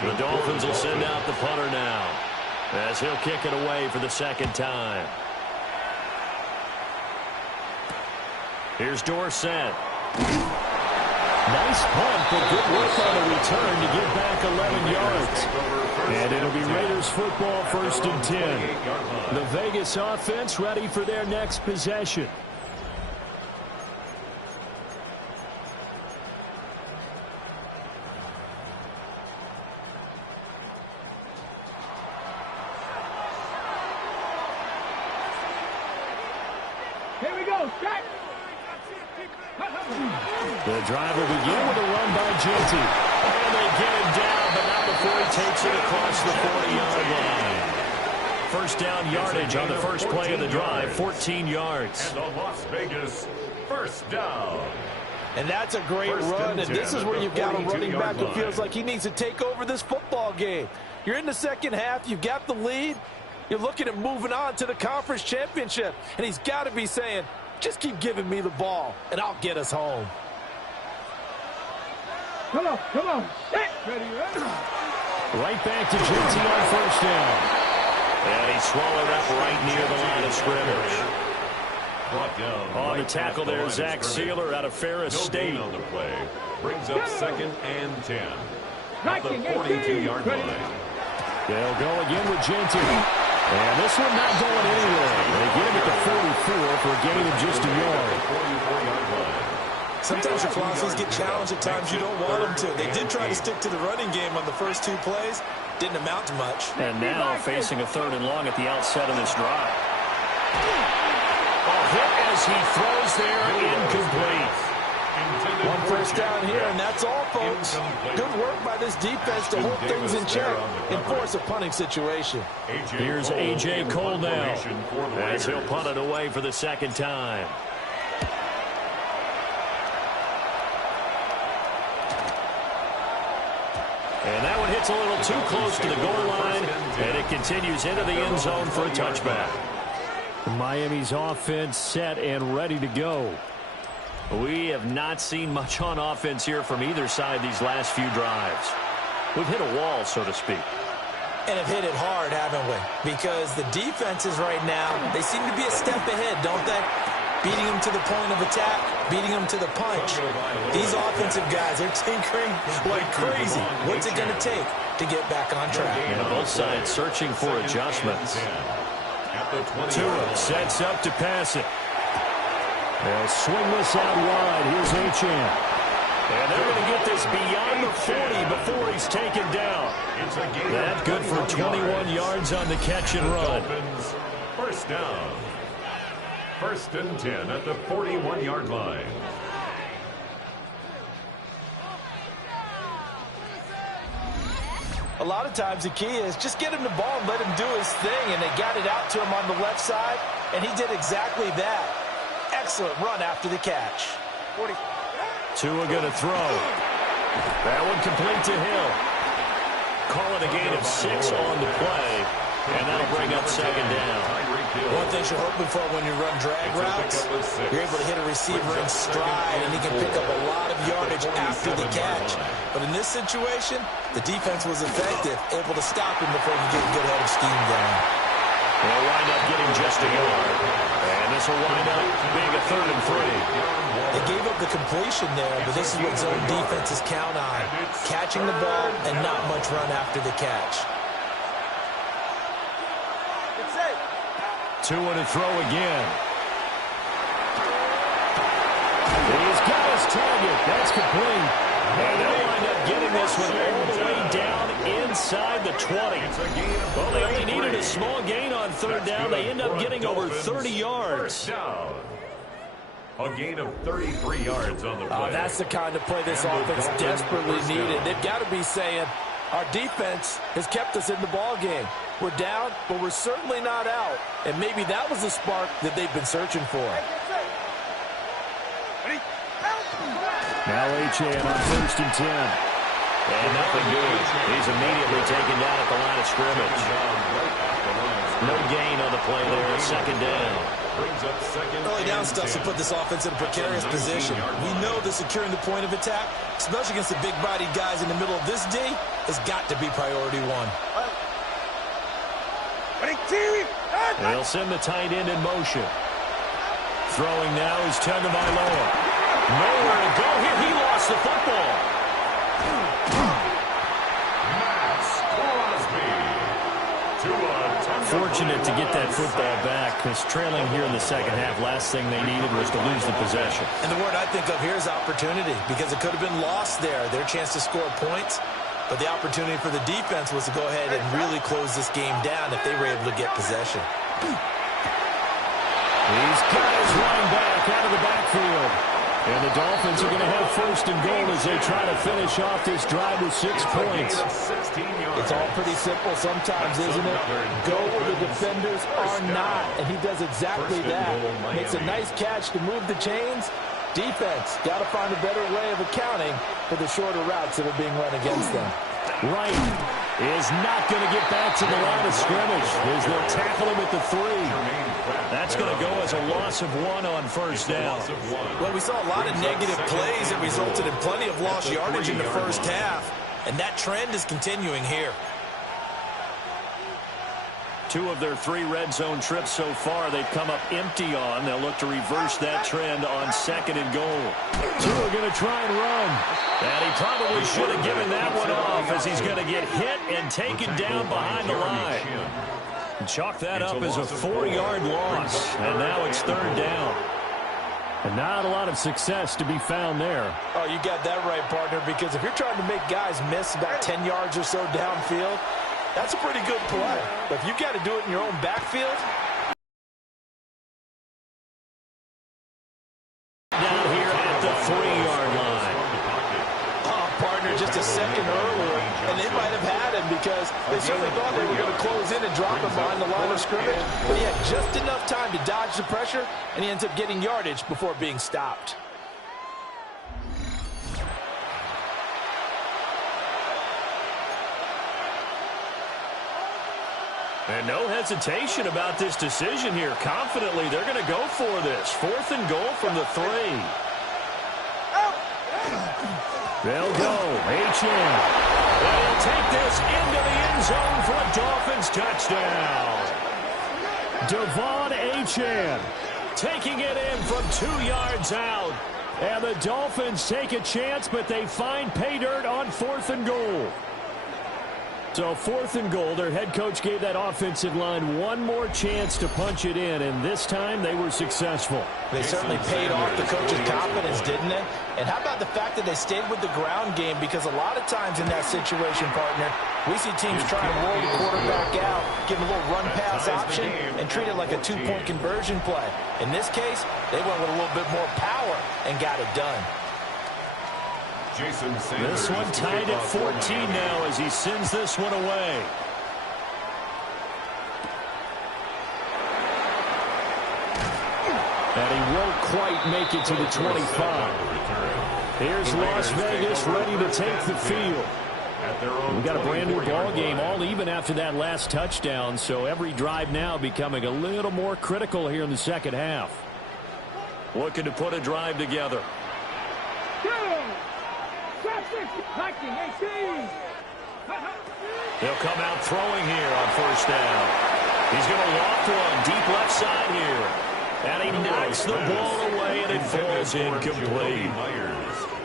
The Dolphins will send out the punter now as he'll kick it away for the 2nd time. Here's Dorsett. Nice punt, but good work on the return to get back 11 yards. And it'll be Raiders football 1st and 10. The Vegas offense ready for their next possession. Here we go. Strike. The drive will begin with a run by Genty. And they get him down, but not before he takes it across the 40-yard line. 1st down yardage on the first play of the drive, 14 yards. And the Las Vegas 1st down. And that's a great run, and this is where you've got a running back who feels like he needs to take over this football game. You're in the second half, you've got the lead, you're looking at moving on to the conference championship, and he's got to be saying, just keep giving me the ball, and I'll get us home. Come on, come on. Ready, ready. Right back to Genty on 1st down. And he swallowed up right near the line of scrimmage. On the tackle there, Zach Sealer out of Ferris State. On the play. Brings up 2nd and 10. At the 42-yard line. They'll go again with Genty. And this one not going anywhere. They get him at the 44 for a gain of just a yard. Sometimes your philosophies get challenged at times you don't want them to. They did try to stick to the running game on the first 2 plays. Didn't amount to much. And now facing a 3rd and long at the outset of this drive. A hit as he throws there, incomplete. 1 1st down here, and that's all, folks. Good work by this defense to hold things in check and force a punting situation. Here's A.J. Cole now as he'll punt it away for the 2nd time. And that one hits a little too close to the goal line, and it continues into the end zone for a touchback. Miami's offense set and ready to go. We have not seen much on offense here from either side these last few drives. We've hit a wall, so to speak. And have hit it hard, haven't we? Because the defenses right now, they seem to be a step ahead, don't they? Beating them to the point of attack, beating them to the punch. These offensive guys, they're tinkering like crazy. What's it going to take to get back on track? And both sides searching for adjustments. Tua sets up to pass it. They'll swing this out wide. Here's Achane. And they're going to get this beyond the 40 before he's taken down. That's good for 21 yards on the catch and run. 1st down. 1st and 10 at the 41-yard line. A lot of times the key is just get him the ball and let him do his thing, and they got it out to him on the left side, and he did exactly that. Excellent run after the catch. Tua going to throw. That one complete to Hill. Call it a gain of 6 on the play. And that'll bring up second down. One thing you're hoping for when you run drag routes, you're able to hit a receiver in stride, and he can pick up a lot of yardage after the catch. But in this situation, the defense was effective, able to stop him before he could get a good head of steam going. They'll wind up getting just a yard. And this will wind up being a 3rd and 3. They gave up the completion there, but this is what zone defenses count on. Catching the ball and not much run after the catch. 2 and a throw again. He's got his target. That's complete. And they'll wind up getting this one all the way down inside the 20. Well, they only needed a small gain on 3rd down. They end up getting over 30 yards. A gain of 33 yards on the play. That's the kind of play this offense desperately needed. They've got to be saying, our defense has kept us in the ball game. We're down, but we're certainly not out. And maybe that was the spark that they've been searching for. Now Achane on 1st and 10. And nothing good. He's immediately taken down at the line of scrimmage. No gain on the play there. 2nd down. Early down stuff to put this offense in a precarious position. We know that securing the point of attack, especially against the big-bodied guys in the middle of this D, has got to be priority 1. They'll send the tight end in motion. Throwing now is Tagovailoa. Nowhere to go here. He lost the football. Fortunate to get that football back, because trailing here in the second half, last thing they needed was to lose the possession. And the word I think of here is opportunity, because it could have been lost there, their chance to score points. But the opportunity for the defense was to go ahead and really close this game down if they were able to get possession. He's got his running back out of the backfield. And the Dolphins are going to have 1st and goal as they try to finish off this drive with 6 points. It's all pretty simple sometimes, isn't it? Go where the defenders are not, and he does exactly that. Makes a nice catch to move the chains. Defense, got to find a better way of accounting for the shorter routes that are being run against them. Wright is not going to get back to the line of scrimmage as they'll tackle him at the 3. That's going to go as a loss of 1 on 1st down. Well, we saw a lot of negative plays that resulted in plenty of lost yardage in the first half, and that trend is continuing here. 2 of their 3 red zone trips so far they've come up empty on. They'll look to reverse that trend on 2nd and goal. 2 are going to try and run. And he probably should have given that one off as he's going to get hit and taken down behind the line. Chalk that up as a 4-yard loss. And now it's 3rd down. And not a lot of success to be found there. Oh, you got that right, partner, because if you're trying to make guys miss about 10 yards or so downfield, that's a pretty good play. But if you've got to do it in your own backfield. Down here at the 3-yard line. Oh, partner, just a second earlier, and they might have had him because they certainly thought they were going to close in and drop him behind the line of scrimmage. But he had just enough time to dodge the pressure, and he ends up getting yardage before being stopped. And no hesitation about this decision here. Confidently, they're going to go for this. 4th and goal from the 3. They'll go. Achane. They'll take this into the end zone for a Dolphins touchdown. Devon Achane taking it in from 2 yards out. And the Dolphins take a chance, but they find pay dirt on 4th and goal. So 4th and goal, their head coach gave that offensive line one more chance to punch it in, and this time they were successful. They certainly paid off the coach's confidence, didn't it? And how about the fact that they stayed with the ground game? Because a lot of times in that situation, partner, we see teams try to roll the quarterback out, give him a little run-pass option, and treat it like a 2-point conversion play. In this case, they went with a little bit more power and got it done. This one tied at 14 now as he sends this one away. And he won't quite make it to the 25. Here's Las Vegas ready to take the field. at their own. We got a brand new ball 24-yard game, line. all even after that last touchdown. So every drive now becoming a little more critical here in the second half. Looking to put a drive together. They'll come out throwing here on first down. He's going to loft one deep left side here. And he knocks the ball away, and it falls incomplete.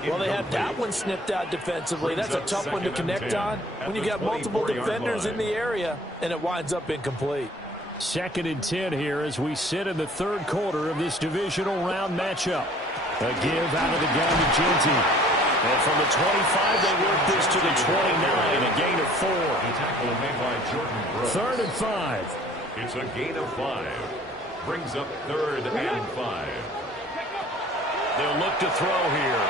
Well, they had that one snipped out defensively. That's a tough one to connect on when you got multiple defenders in the area, and it winds up incomplete. 2nd and 10 here as we sit in the third quarter of this divisional round matchup. A give out of the gun to Genty. And from the 25, they work this to the 29, a gain of 4. The tackle made by Jordan Brooks. 3rd and 5. It's a gain of 5. Brings up 3rd and 5. They'll look to throw here.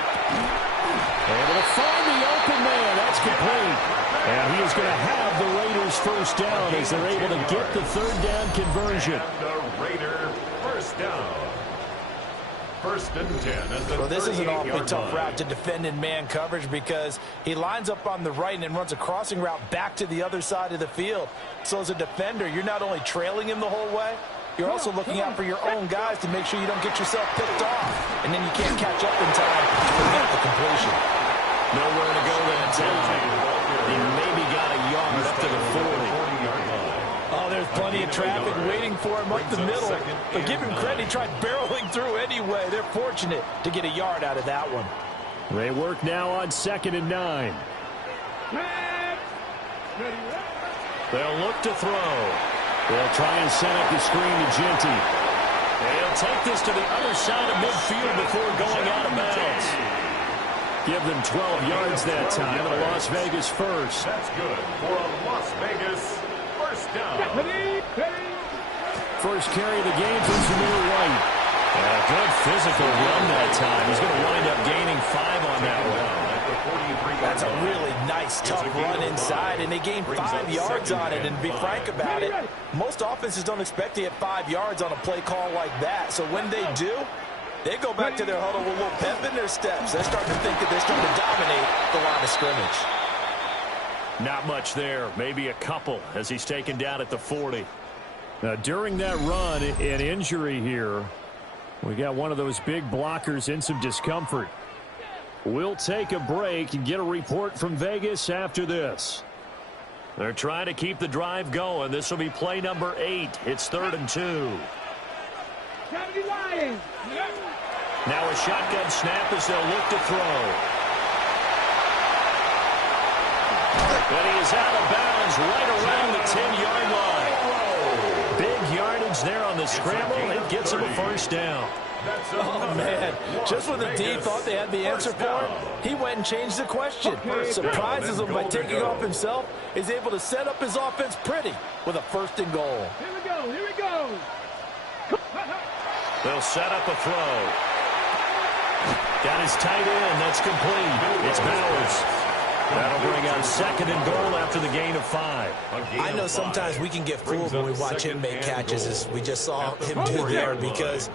Able to find the open man. That's complete. And he is going to have the Raiders first down as they're able to get the third down conversion. And the Raider first down. 1st and 10 at the Well, this is an awfully 38-yard tough line. route to defend in man coverage because he lines up on the right and then runs a crossing route back to the other side of the field. So as a defender, you're not only trailing him the whole way, you're also looking out for your own guys to make sure you don't get yourself picked off. And then you can't catch up in time to get the completion. Nowhere to go that time. He maybe got a yard up to the 40. Oh, there's plenty of traffic waiting for him up the middle. But give him credit, he tried barreling through anyway. They're fortunate to get a yard out of that one. They work now on 2nd and 9. They'll look to throw. They'll try and set up the screen to Genty. They'll take this to the other side of midfield before going out of bounds. Give them 12 yards that time, and a Las Vegas first. That's good for a Las Vegas first down. First carry of the game for Zamir White. And a good physical run that time. He's going to wind up gaining 5 on that one. That's a really nice, tough run inside, and they gained 5 yards on it. And to be frank about it, most offenses don't expect to get 5 yards on a play call like that. So when they do, they go back to their huddle with a little pep in their steps. They're starting to think that they're starting to dominate the line of scrimmage. Not much there. Maybe a couple as he's taken down at the 40. Now, during that run, an injury here. We got one of those big blockers in some discomfort. We'll take a break and get a report from Vegas after this. They're trying to keep the drive going. This will be play number 8. It's 3rd and 2. Now a shotgun snap as they'll look to throw. But he is out of bounds right around the 10-yard line. Big yardage there on the scramble. It gets him a first down. Oh, man. Just when the D thought they had the answer for him, he went and changed the question. Surprises him by taking off himself. Is able to set up his offense pretty with a 1st and goal. Here we go. They'll set up a throw. Got his tight end. That's complete. It's Bowers. That'll bring on 2nd and goal after the gain of 5. I know sometimes we can get fooled when we watch him make catches, as we just saw him do there, because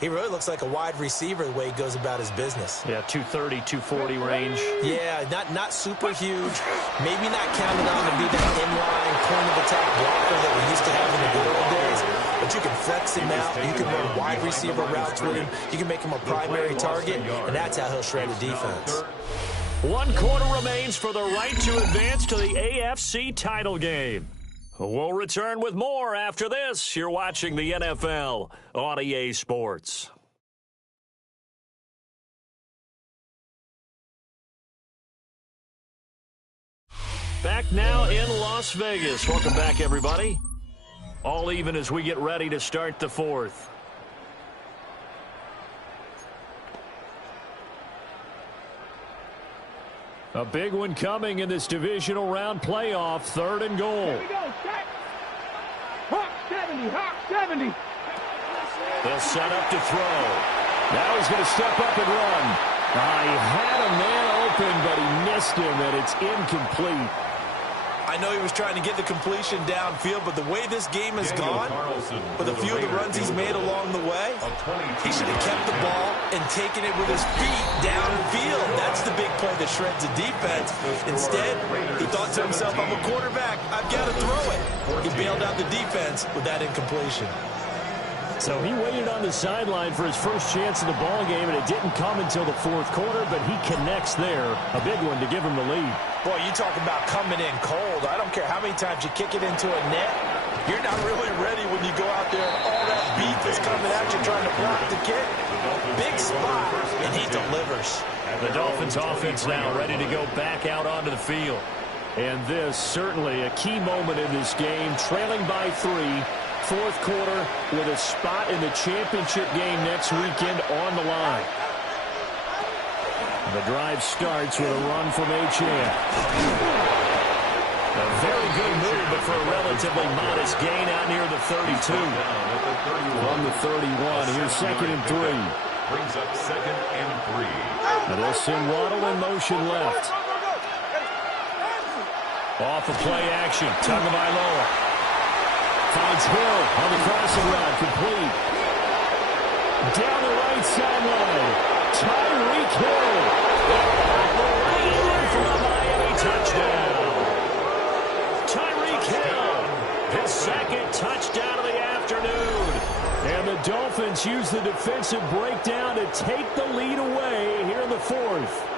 he really looks like a wide receiver the way he goes about his business. Yeah, 230, 240 range. Yeah, not super huge. Maybe not counted on to be that inline point-of-attack blocker that we used to have in the good old days. But you can flex him out. You can run wide receiver routes with him. You can make him a primary target, and that's how he'll shred the defense. 1 quarter remains for the right to advance to the AFC title game. We'll return with more after this. You're watching the NFL on EA Sports. Back now in Las Vegas. Welcome back, everybody. All even as we get ready to start the 4th. A big one coming in this divisional round playoff. 3rd and goal. Here we go. Check. Hawk 70. Hawk 70. They'll set up to throw. Now he's going to step up and run. He had a man open, but he missed him, and it's incomplete. I know he was trying to get the completion downfield, but the way this game has gone, with a few of the runs he's made along the way, he should have kept the ball and taken it with his feet downfield. That's the big play that shreds the defense. Instead, he thought to himself, I'm a quarterback, I've got to throw it. He bailed out the defense with that incompletion. So he waited on the sideline for his first chance in the ball game, and it didn't come until the fourth quarter, but he connects there. A big one to give him the lead. Boy, you talk about coming in cold. I don't care how many times you kick it into a net. You're not really ready when you go out there and all that beef is coming at you trying to block the kick. Big spot, and he delivers. The Dolphins offense now ready to go back out onto the field. And this certainly a key moment in this game, trailing by 3. Fourth quarter with a spot in the championship game next weekend on the line. The drive starts with a run from Achane. A very good move, but for a relatively modest gain out near the 32. From the 31, here's 2nd and 3. Brings up 2nd and 3. And they'll send Waddle in motion left. Off a play action, Tagovailoa. Finds Hill on the crossing route, complete. Down the right sideline, Tyreek Hill. Right for a Miami touchdown. Tyreek Hill, his 2nd touchdown of the afternoon. And the Dolphins use the defensive breakdown to take the lead away here in the 4th.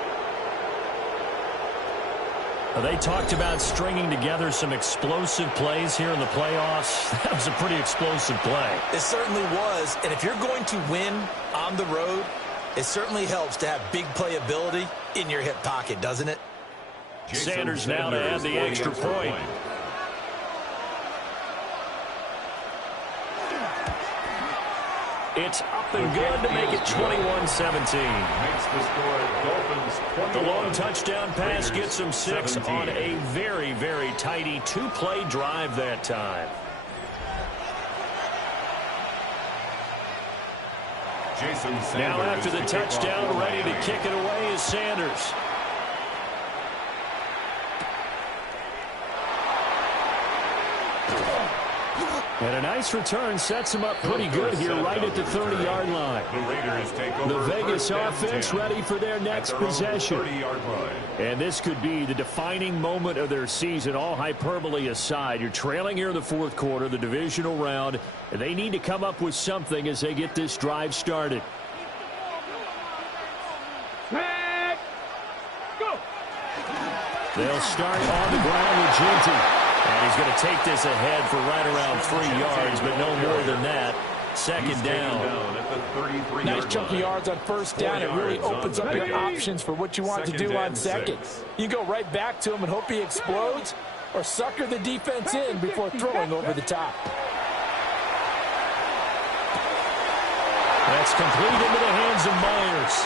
They talked about stringing together some explosive plays here in the playoffs. That was a pretty explosive play. It certainly was. And if you're going to win on the road, it certainly helps to have big playability in your hip pocket, doesn't it? Sanders now to add the extra point. It's up and good to make it 21-17. The long touchdown pass gets him 6 on a very, very tidy 2-play drive that time. Now after the touchdown, ready to kick it away is Sanders. And a nice return sets him up pretty good here right at the 30-yard line. The Vegas offense ready for their next possession. And this could be the defining moment of their season, all hyperbole aside. You're trailing here in the 4th quarter, the divisional round, and they need to come up with something as they get this drive started. They'll start on the ground with Ginty. And he's going to take this ahead for right around 3 yards, but no more than that. 2nd down. Nice chunky yards on 1st down. It really opens up your options for what you want to do on 2nd. You go right back to him and hope he explodes, or sucker the defense in before throwing over the top. That's complete into the hands of Myers.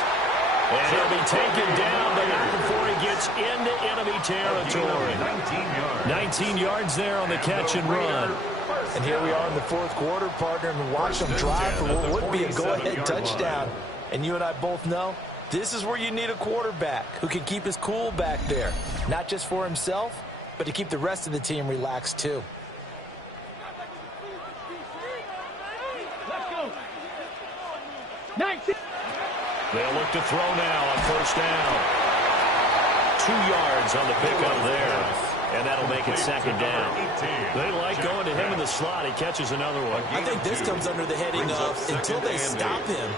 And he'll be taken down, but not before he gets into enemy territory. 19 yards there on the catch and run. And here we are in the 4th quarter, partner, and watch them drive for what would be a go-ahead touchdown. And you and I both know this is where you need a quarterback who can keep his cool back there. Not just for himself, but to keep the rest of the team relaxed too. Let's go. 19. They'll look to throw now on 1st down. 2 yards on the pickup there. And that'll make it 2nd down. They like going to him in the slot. He catches another one. I think this comes under the heading of until they stop him,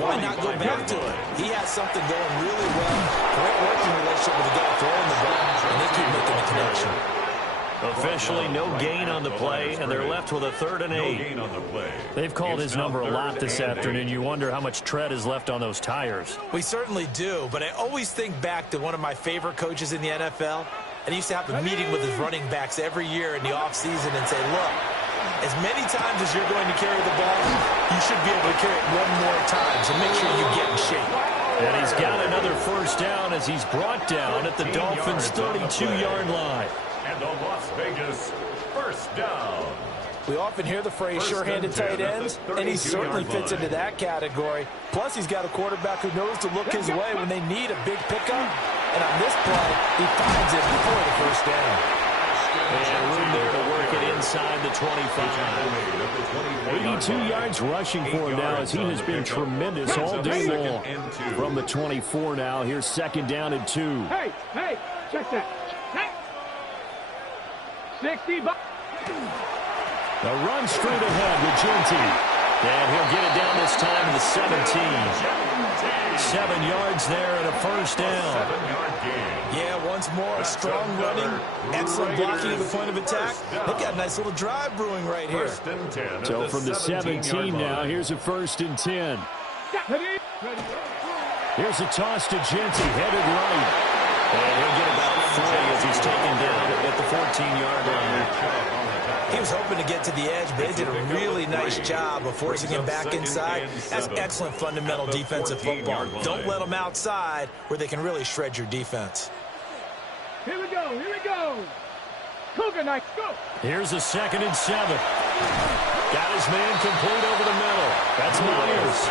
why not go back to him? He has something going really well. Great working relationship with the guy throwing the ball, and they keep making the connection. Officially, no gain on the play, and they're left with a 3rd and 8. They've called his number a lot this afternoon. You wonder how much tread is left on those tires. We certainly do, but I always think back to one of my favorite coaches in the NFL, and he used to have a meeting with his running backs every year in the offseason and say, look, as many times as you're going to carry the ball, you should be able to carry it one more time, so make sure you get in shape. And he's got another 1st down as he's brought down at the Dolphins' 32-yard line. And the Las Vegas 1st down. We often hear the phrase sure-handed tight ends, and he certainly fits into that category. Plus, he's got a quarterback who knows to look his way when they need a big pickup. And on this play, he finds it before the 1st down. And room there to work it inside the 25. 82 yards rushing for him now, as he has been tremendous all day long. From the 24 now, here's 2nd down and 2. Hey, check that. Hey. 60. A run straight ahead with Genty. And he'll get it down this time to the 17. 7 yards there and a 1st down. Yeah, once more, a strong running, excellent blocking at the point of attack. They've got a nice little drive brewing right here. So from the 17 now, here's a 1st and 10. Here's a toss to Genty, headed right. And he'll get about 3 as he's taken down at the 14-yard line. He was hoping to get to the edge, but they did a really nice job of forcing him back inside. That's excellent fundamental defensive football. Don't let them outside where they can really shred your defense. Here we go. Cougar night, go. Here's a 2nd and 7. Got his man complete over the middle. That's Myers.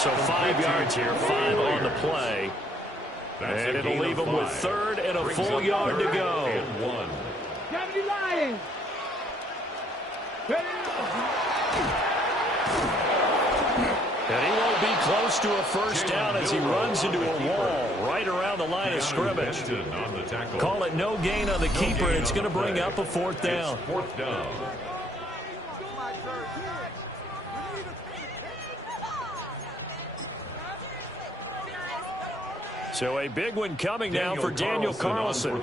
So 5 yards here, 5 on the play. And it'll leave him with 3rd and a full yard to go. 70 Lions. And he won't be close to a 1st down as he runs into a wall right around the line of scrimmage. Call it no gain on the keeper, and it's going to bring up a 4th down. So a big one coming now for Daniel Carlson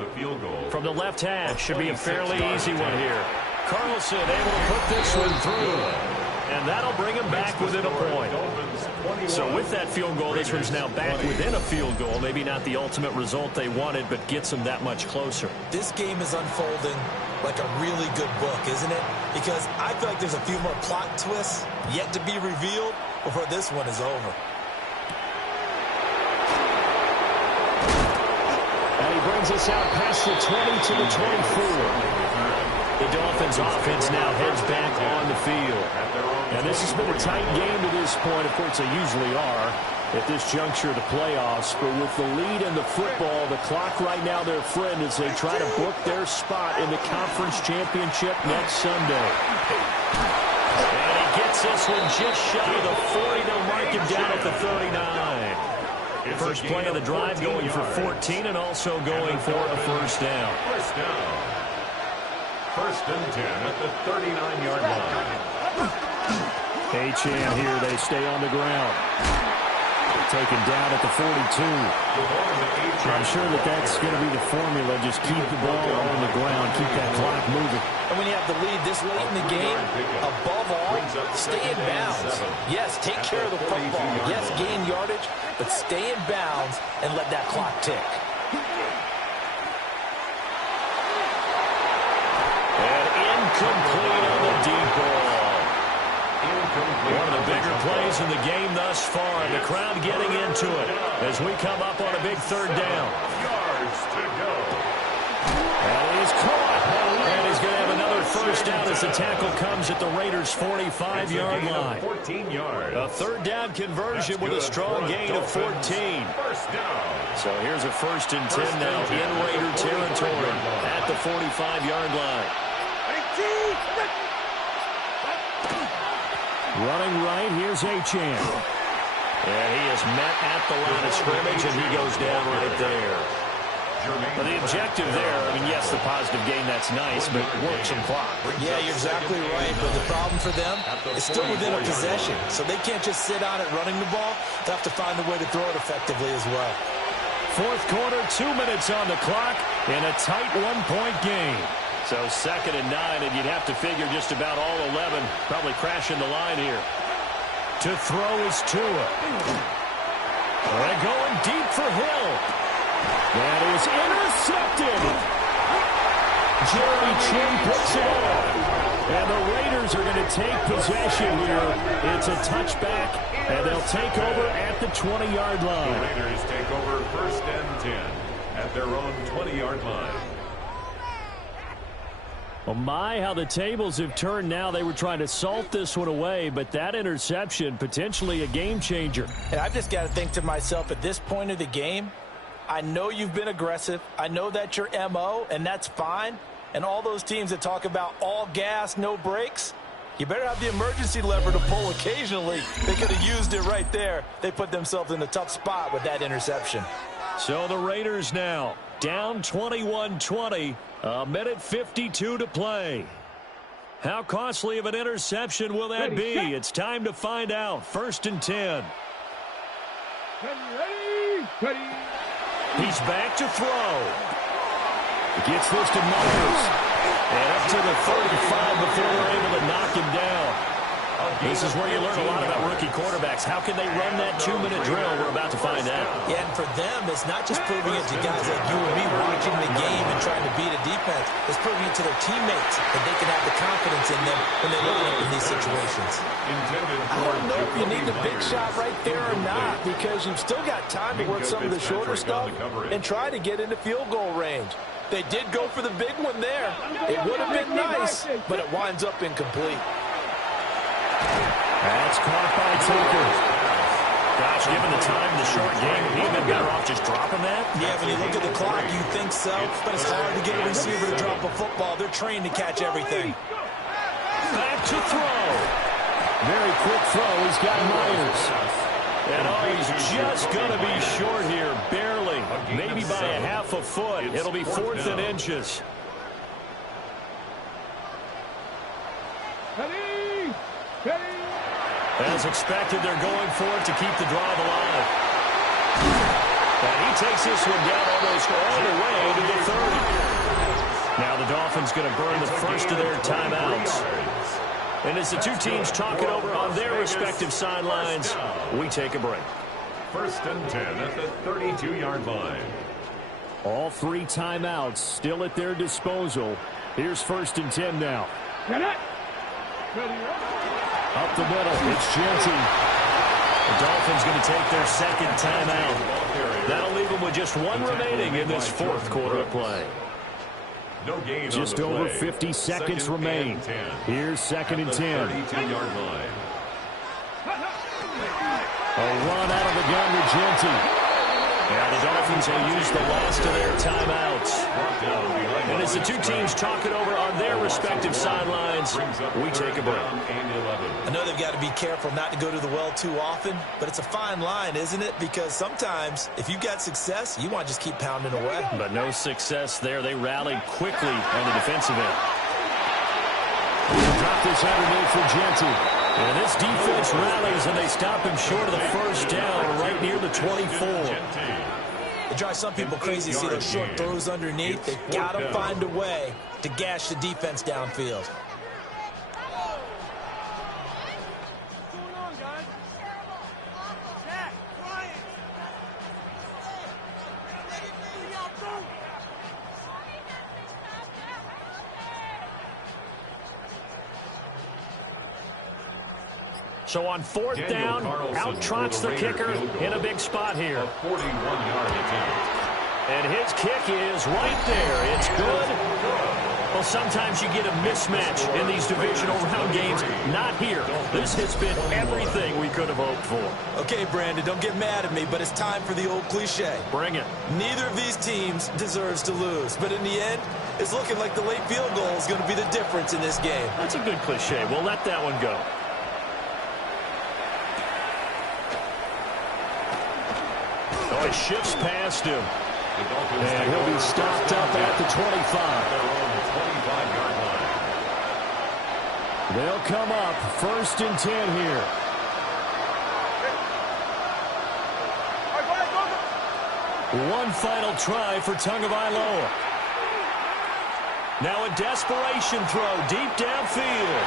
from the left hash. Should be a fairly easy one here. Carlson able to put this one through. And that'll bring him back within a point. So with that field goal, this one's now back within a field goal. Maybe not the ultimate result they wanted, but gets them that much closer. This game is unfolding like a really good book, isn't it? Because I feel like there's a few more plot twists yet to be revealed before this one is over. And he brings us out past the 20 to the 24. The Dolphins offense now heads back on the field. And this has been a tight game to this point. Of course, they usually are at this juncture of the playoffs. But with the lead in the football, the clock right now their friend as they try to book their spot in the conference championship next Sunday. And he gets this one just shy of the 40. They'll mark him down at the 39. First play of the drive going for 14 and also going for a 1st down. 1st and 10 at the 39-yard line. Achane here, they stay on the ground. Taken down at the 42. I'm sure that's going to be the formula. Just keep the ball on the ground, keep that clock moving. And when you have the lead this late in the game, above all, stay in bounds. Yes, take care of the football. Yes, gain yardage, but stay in bounds and let that clock tick. Complete on the deep ball. One of the bigger plays in the game thus far. The crowd getting into it as we come up on a big 3rd down. And he's caught. And he's going to have another 1st down as the tackle comes at the Raiders' 45-yard line. A 3rd down conversion with a strong gain of 14. So here's a 1st and 10 now in Raider territory at the 45-yard line. Running right, here's Achane. And he is met at the line of scrimmage, and he goes down right there. But the objective there, I mean, yes, the positive gain, that's nice, but work some clock. Yeah, you're exactly right. But the problem for them is still within a possession. So they can't just sit on it running the ball. They have to find a way to throw it effectively as well. 4th quarter, 2 minutes on the clock, in a tight 1-point game. So 2nd and 9, and you'd have to figure just about all 11 probably crashing the line here. To throw is Tua. And going deep for Hill. That is intercepted. Jerry Chin picks it off. And the Raiders are going to take possession here. It's a touchback, and they'll take over at the 20-yard line. The Raiders take over 1st and 10 at their own 20-yard line. Well, my, how the tables have turned now. They were trying to salt this one away, but that interception, potentially a game changer. And I've just got to think to myself, at this point of the game, I know you've been aggressive. I know that's your MO, and that's fine. And all those teams that talk about all gas, no brakes, you better have the emergency lever to pull occasionally. They could have used it right there. They put themselves in a tough spot with that interception. So the Raiders now down 21-20, a minute 52 to play. How costly of an interception will that be? It's time to find out. 1st and 10. Ready. He's back to throw. Gets this to Myers. And up to the 35 before they're able to knock him down. This is where you learn a lot about rookie quarterbacks. How can they run that 2-minute drill? We're about to find out. Yeah, and for them, it's not just proving it to guys like you and me watching the game and trying to beat a defense. It's proving it to their teammates that they can have the confidence in them when they line up in these situations. I don't know if you need the big shot right there or not, because you've still got time to work some of the shorter stuff and try to get into field goal range. They did go for the big one there. It would have been nice, but it winds up incomplete. That's caught by Tucker. Gosh, given the time in the short game, would he have been better off just dropping that? Yeah, when you look at the clock, you think so, but it's hard to get a receiver to drop a football. They're trained to catch everything. Back to throw. Very quick throw. He's got Myers. And he's just going to be short here, barely. Maybe by a half a foot. It'll be 4th and inches. As expected, they're going for it to keep the drive alive. And he takes this one down almost all the way to the 30. Now the Dolphins going to burn the first of their timeouts. And as the two teams talk it over on their respective sidelines, we take a break. 1st and 10 at the 32-yard line. All 3 timeouts still at their disposal. Here's 1st and 10 now. Up the middle, it's Genty. The Dolphins going to take their 2nd timeout. That'll leave them with just 1 remaining in this 4th quarter of play. No gain just on the over play. 50 seconds remain. Here's 2nd and 10. 32-yard line. A run out of the gun with Genty. Now the Dolphins have used the last of their timeouts. And as the two teams talk it over on their respective sidelines, we take a break. I know they've got to be careful not to go to the well too often, but it's a fine line, isn't it? Because sometimes, if you've got success, you want to just keep pounding away. But no success there. They rallied quickly on the defensive end. Drop this underneath for Genty. And this defense rallies, and they stop him short of the 1st down, right near the 24. It drives some people crazy to see those short throws underneath. They've got to find a way to gash the defense downfield. So on 4th down, out trots the kicker in a big spot here. A 41-yard attempt. And his kick is right there. It's good. Well, sometimes you get a mismatch in these divisional round games. Not here. This has been everything we could have hoped for. Okay, Brandon, don't get mad at me, but it's time for the old cliche. Bring it. Neither of these teams deserves to lose, but in the end, it's looking like the late field goal is going to be the difference in this game. That's a good cliche. We'll let that one go. Oh, it shifts past him. And he'll be stopped up at the 25. They'll come up 1st and 10 here. One final try for Tagovailoa. Now a desperation throw deep downfield.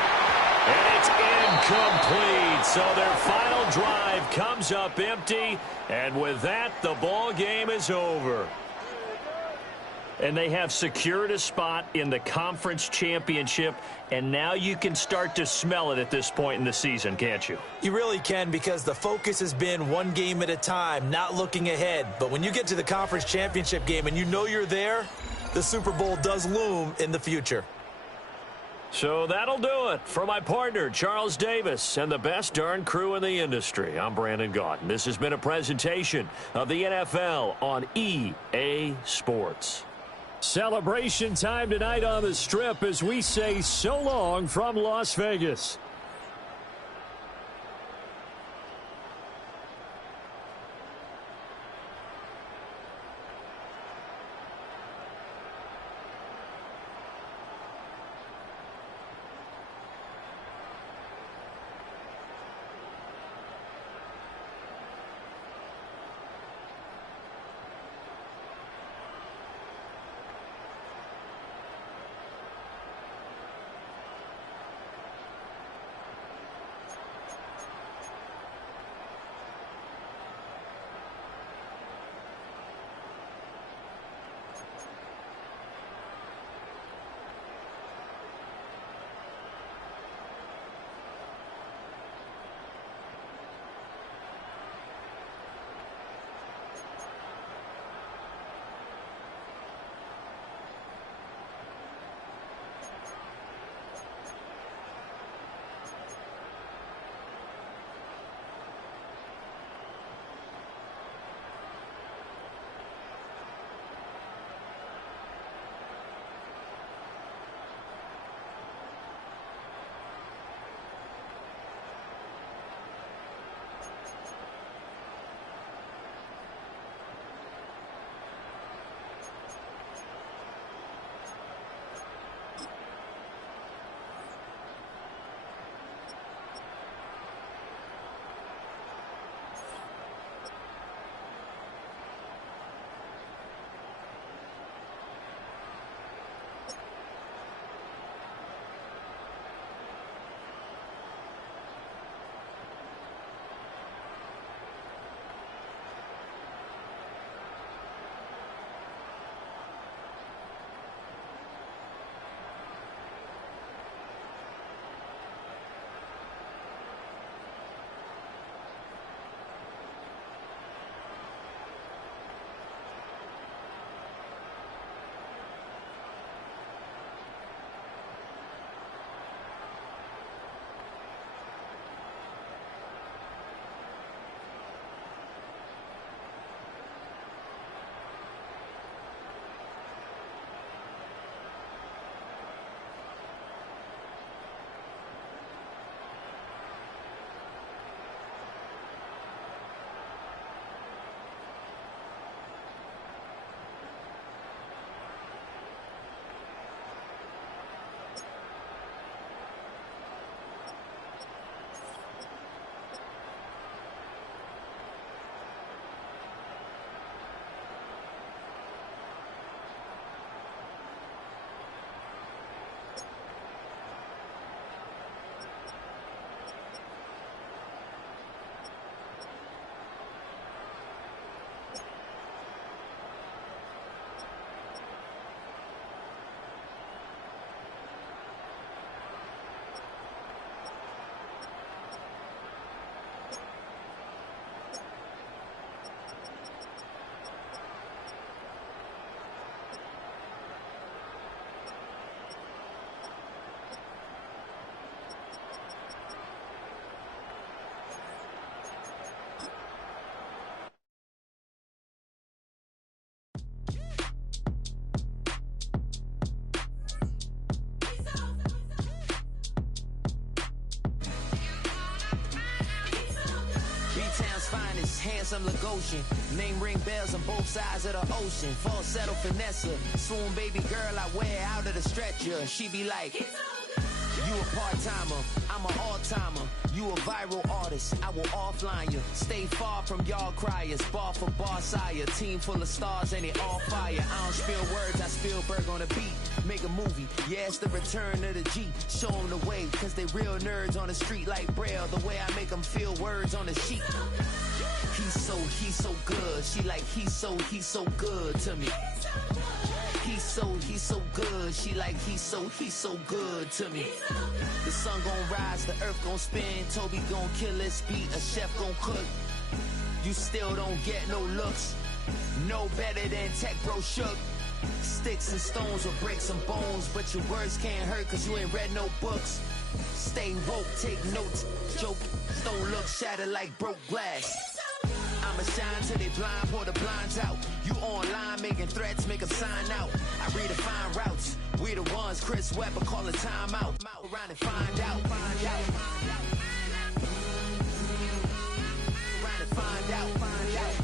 And it's incomplete. So their final drive comes up empty. And with that, the ball game is over. And they have secured a spot in the conference championship. And now you can start to smell it at this point in the season, can't you? You really can, because the focus has been one game at a time, not looking ahead. But when you get to the conference championship game and you know you're there, the Super Bowl does loom in the future. So that'll do it for my partner, Charles Davis, and the best darn crew in the industry. I'm Brandon Gaudin. This has been a presentation of the NFL on EA Sports. Celebration time tonight on the Strip as we say so long from Las Vegas. Handsome Lagosian, name ring bells on both sides of the ocean. Falsetto finesse, swoon baby girl I wear out of the stretcher. She be like, you a part-timer, I'm an all-timer. You a viral artist, I will offline you. Stay far from y'all criers, bar for bar sire. Team full of stars and they all fire. I don't spill words, I Spielberg on the beat. Make a movie, yeah, it's the return of the G. Show them the way, cause they real nerds on the street like Braille. The way I make them feel words on the sheet. He's so good. She like, he's so good to me. He's so good. She like, he's so good to me. The sun gon' rise, the earth gon' spin. Toby gon' kill this beat, a chef gon' cook. You still don't get no looks. No better than Tech Bro Shook. Sticks and stones will break some bones, but your words can't hurt cause you ain't read no books. Stay woke, take notes, joke, don't look shattered like broke glass. I I'ma shine till they blind, pull the blinds out. You online making threats, make them sign out. I redefine routes. We the ones, Chris Webber calling time out. Around and find out. Find out. Around and find out. Find out.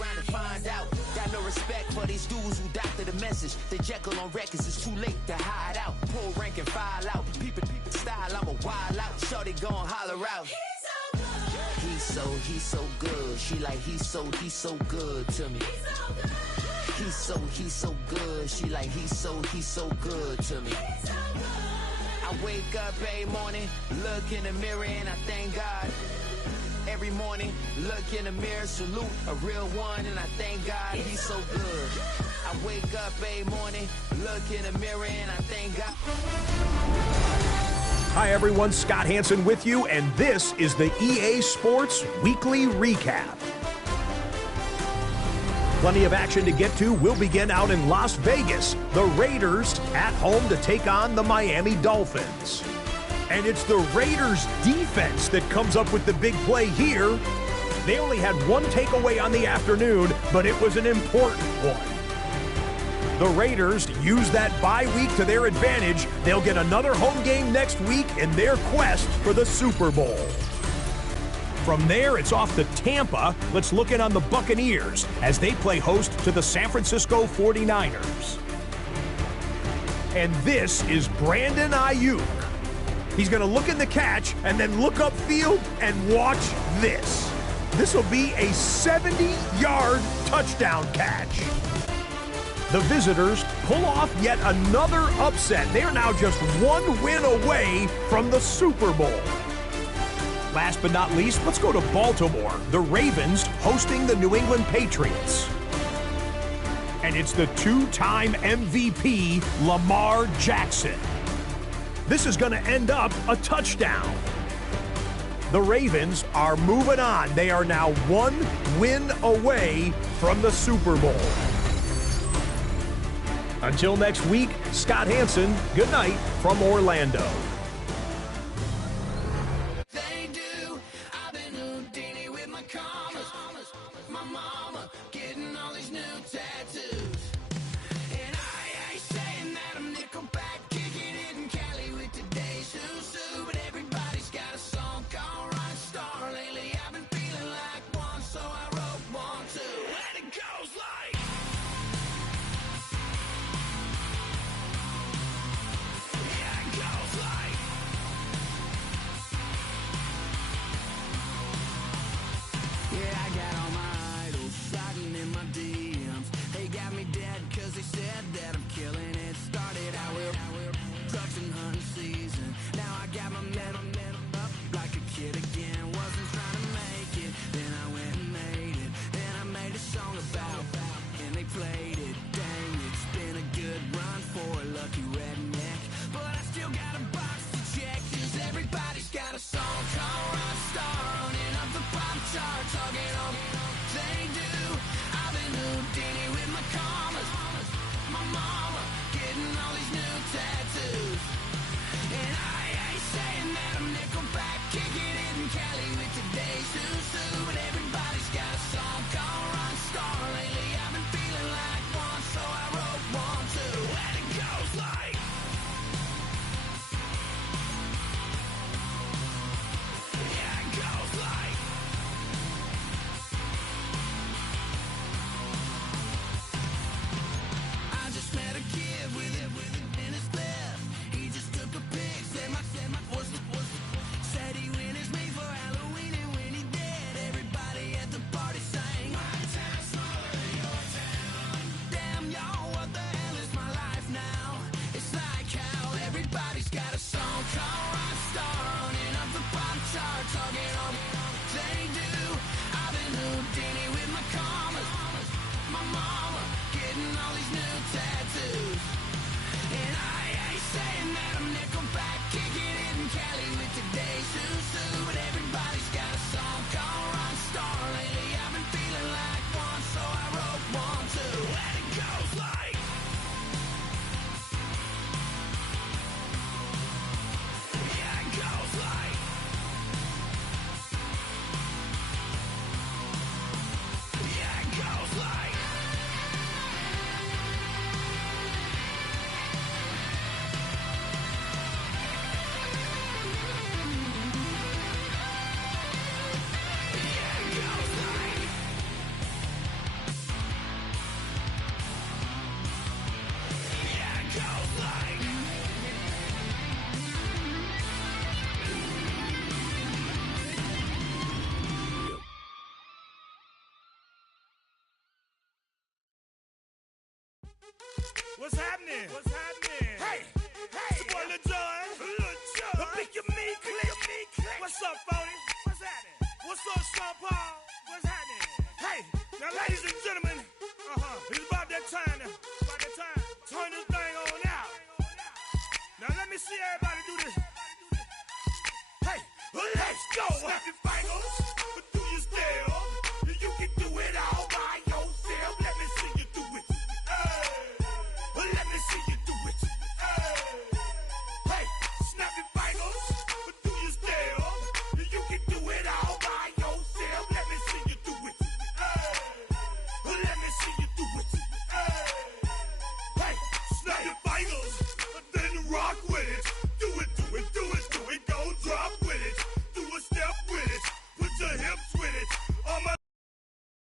Around and find out. Got no respect for these dudes who doctor the message. The Jekyll on records, it's too late to hide out. Pull rank and file out. People style, I'm a wild out. Shorty gon' holler out. He's so good. She like he's so good to me. He's so good. She like he's so good to me. I wake up every morning, look in the mirror and I thank God. Every morning, look in the mirror, salute a real one, and I thank God he's so good. I wake up every morning, look in the mirror, and I thank God. Hi everyone, Scott Hansen with you, and this is the EA Sports Weekly Recap. Plenty of action to get to. We'll begin out in Las Vegas. The Raiders at home to take on the Miami Dolphins. And it's the Raiders' defense that comes up with the big play here. They only had one takeaway on the afternoon, but it was an important one. The Raiders use that bye week to their advantage. They'll get another home game next week in their quest for the Super Bowl. From there, it's off to Tampa. Let's look in on the Buccaneers as they play host to the San Francisco 49ers. And this is Brandon Ayuk. He's going to look in the catch and then look upfield and watch this. This will be a 70-yard touchdown catch. The visitors pull off yet another upset. They are now just one win away from the Super Bowl. Last but not least, let's go to Baltimore. The Ravens hosting the New England Patriots. And it's the two-time MVP, Lamar Jackson. This is going to end up a touchdown. The Ravens are moving on. They are now one win away from the Super Bowl. Until next week, Scott Hansen, good night from Orlando. They do. I've been Houdini with my commas. My mama getting all these new tattoos. And I ain't saying that I'm Nickelback, kicking it in Cali with today's who's who. But everybody's got a song called Rock Star. Lately I've been feeling like one, so I wrote one too. And it goes like... Yeah, it goes like... Yeah, I got all my idols sliding in my DMs. They got me dead cause they said that I'm killing it. Started out with trucks and hunting season. Now I got my metal up like a kid again. Wasn't trying to make it, then I went and made it. Then I made a song about and they played it. Dang, it's been a good run for a lucky redneck. But I still got a box to check, cause everybody's got a song called Rockstar. Running up the pop charts, talking on they do. I've been Houdini with my commas. My mama getting all these new tattoos. And I ain't saying that I'm Nickelback, kicking it in Cali with today's who's who. But everybody's got a song called Rockstar. Lately I've been feeling like one, so I wrote one too. And it goes like... Yeah, it goes like... I just met a kid with it in his left. He just took a pic, said my was said he witnessed me for Halloween, and when he did, everybody at the party sang. My town smaller than your town. Damn y'all, what the hell is my life now? It's like how everybody's got a song called Rockstar. Running up the pop chart, talking on they do. I've been Houdini with my commas. My mama getting all these new tattoos. And I ain't saying that I'm Nickelback, kicking it in Cali with today's who's who. But everybody's got a song called Rockstar. Lately I've been feeling like one, so I wrote one too. And it goes like... Yeah, it goes like... What's happening? What's happening? Hey, it's your boy Lil Jon. Pick your meat, click. What's up, Phony? What's happening? What's up, Sean Paul? What's happening? Hey, now ladies and gentlemen, it's about that time now. About that time. Turn this thing on out. Now let me see everybody do this. Hey, let's go. Snap your fingers.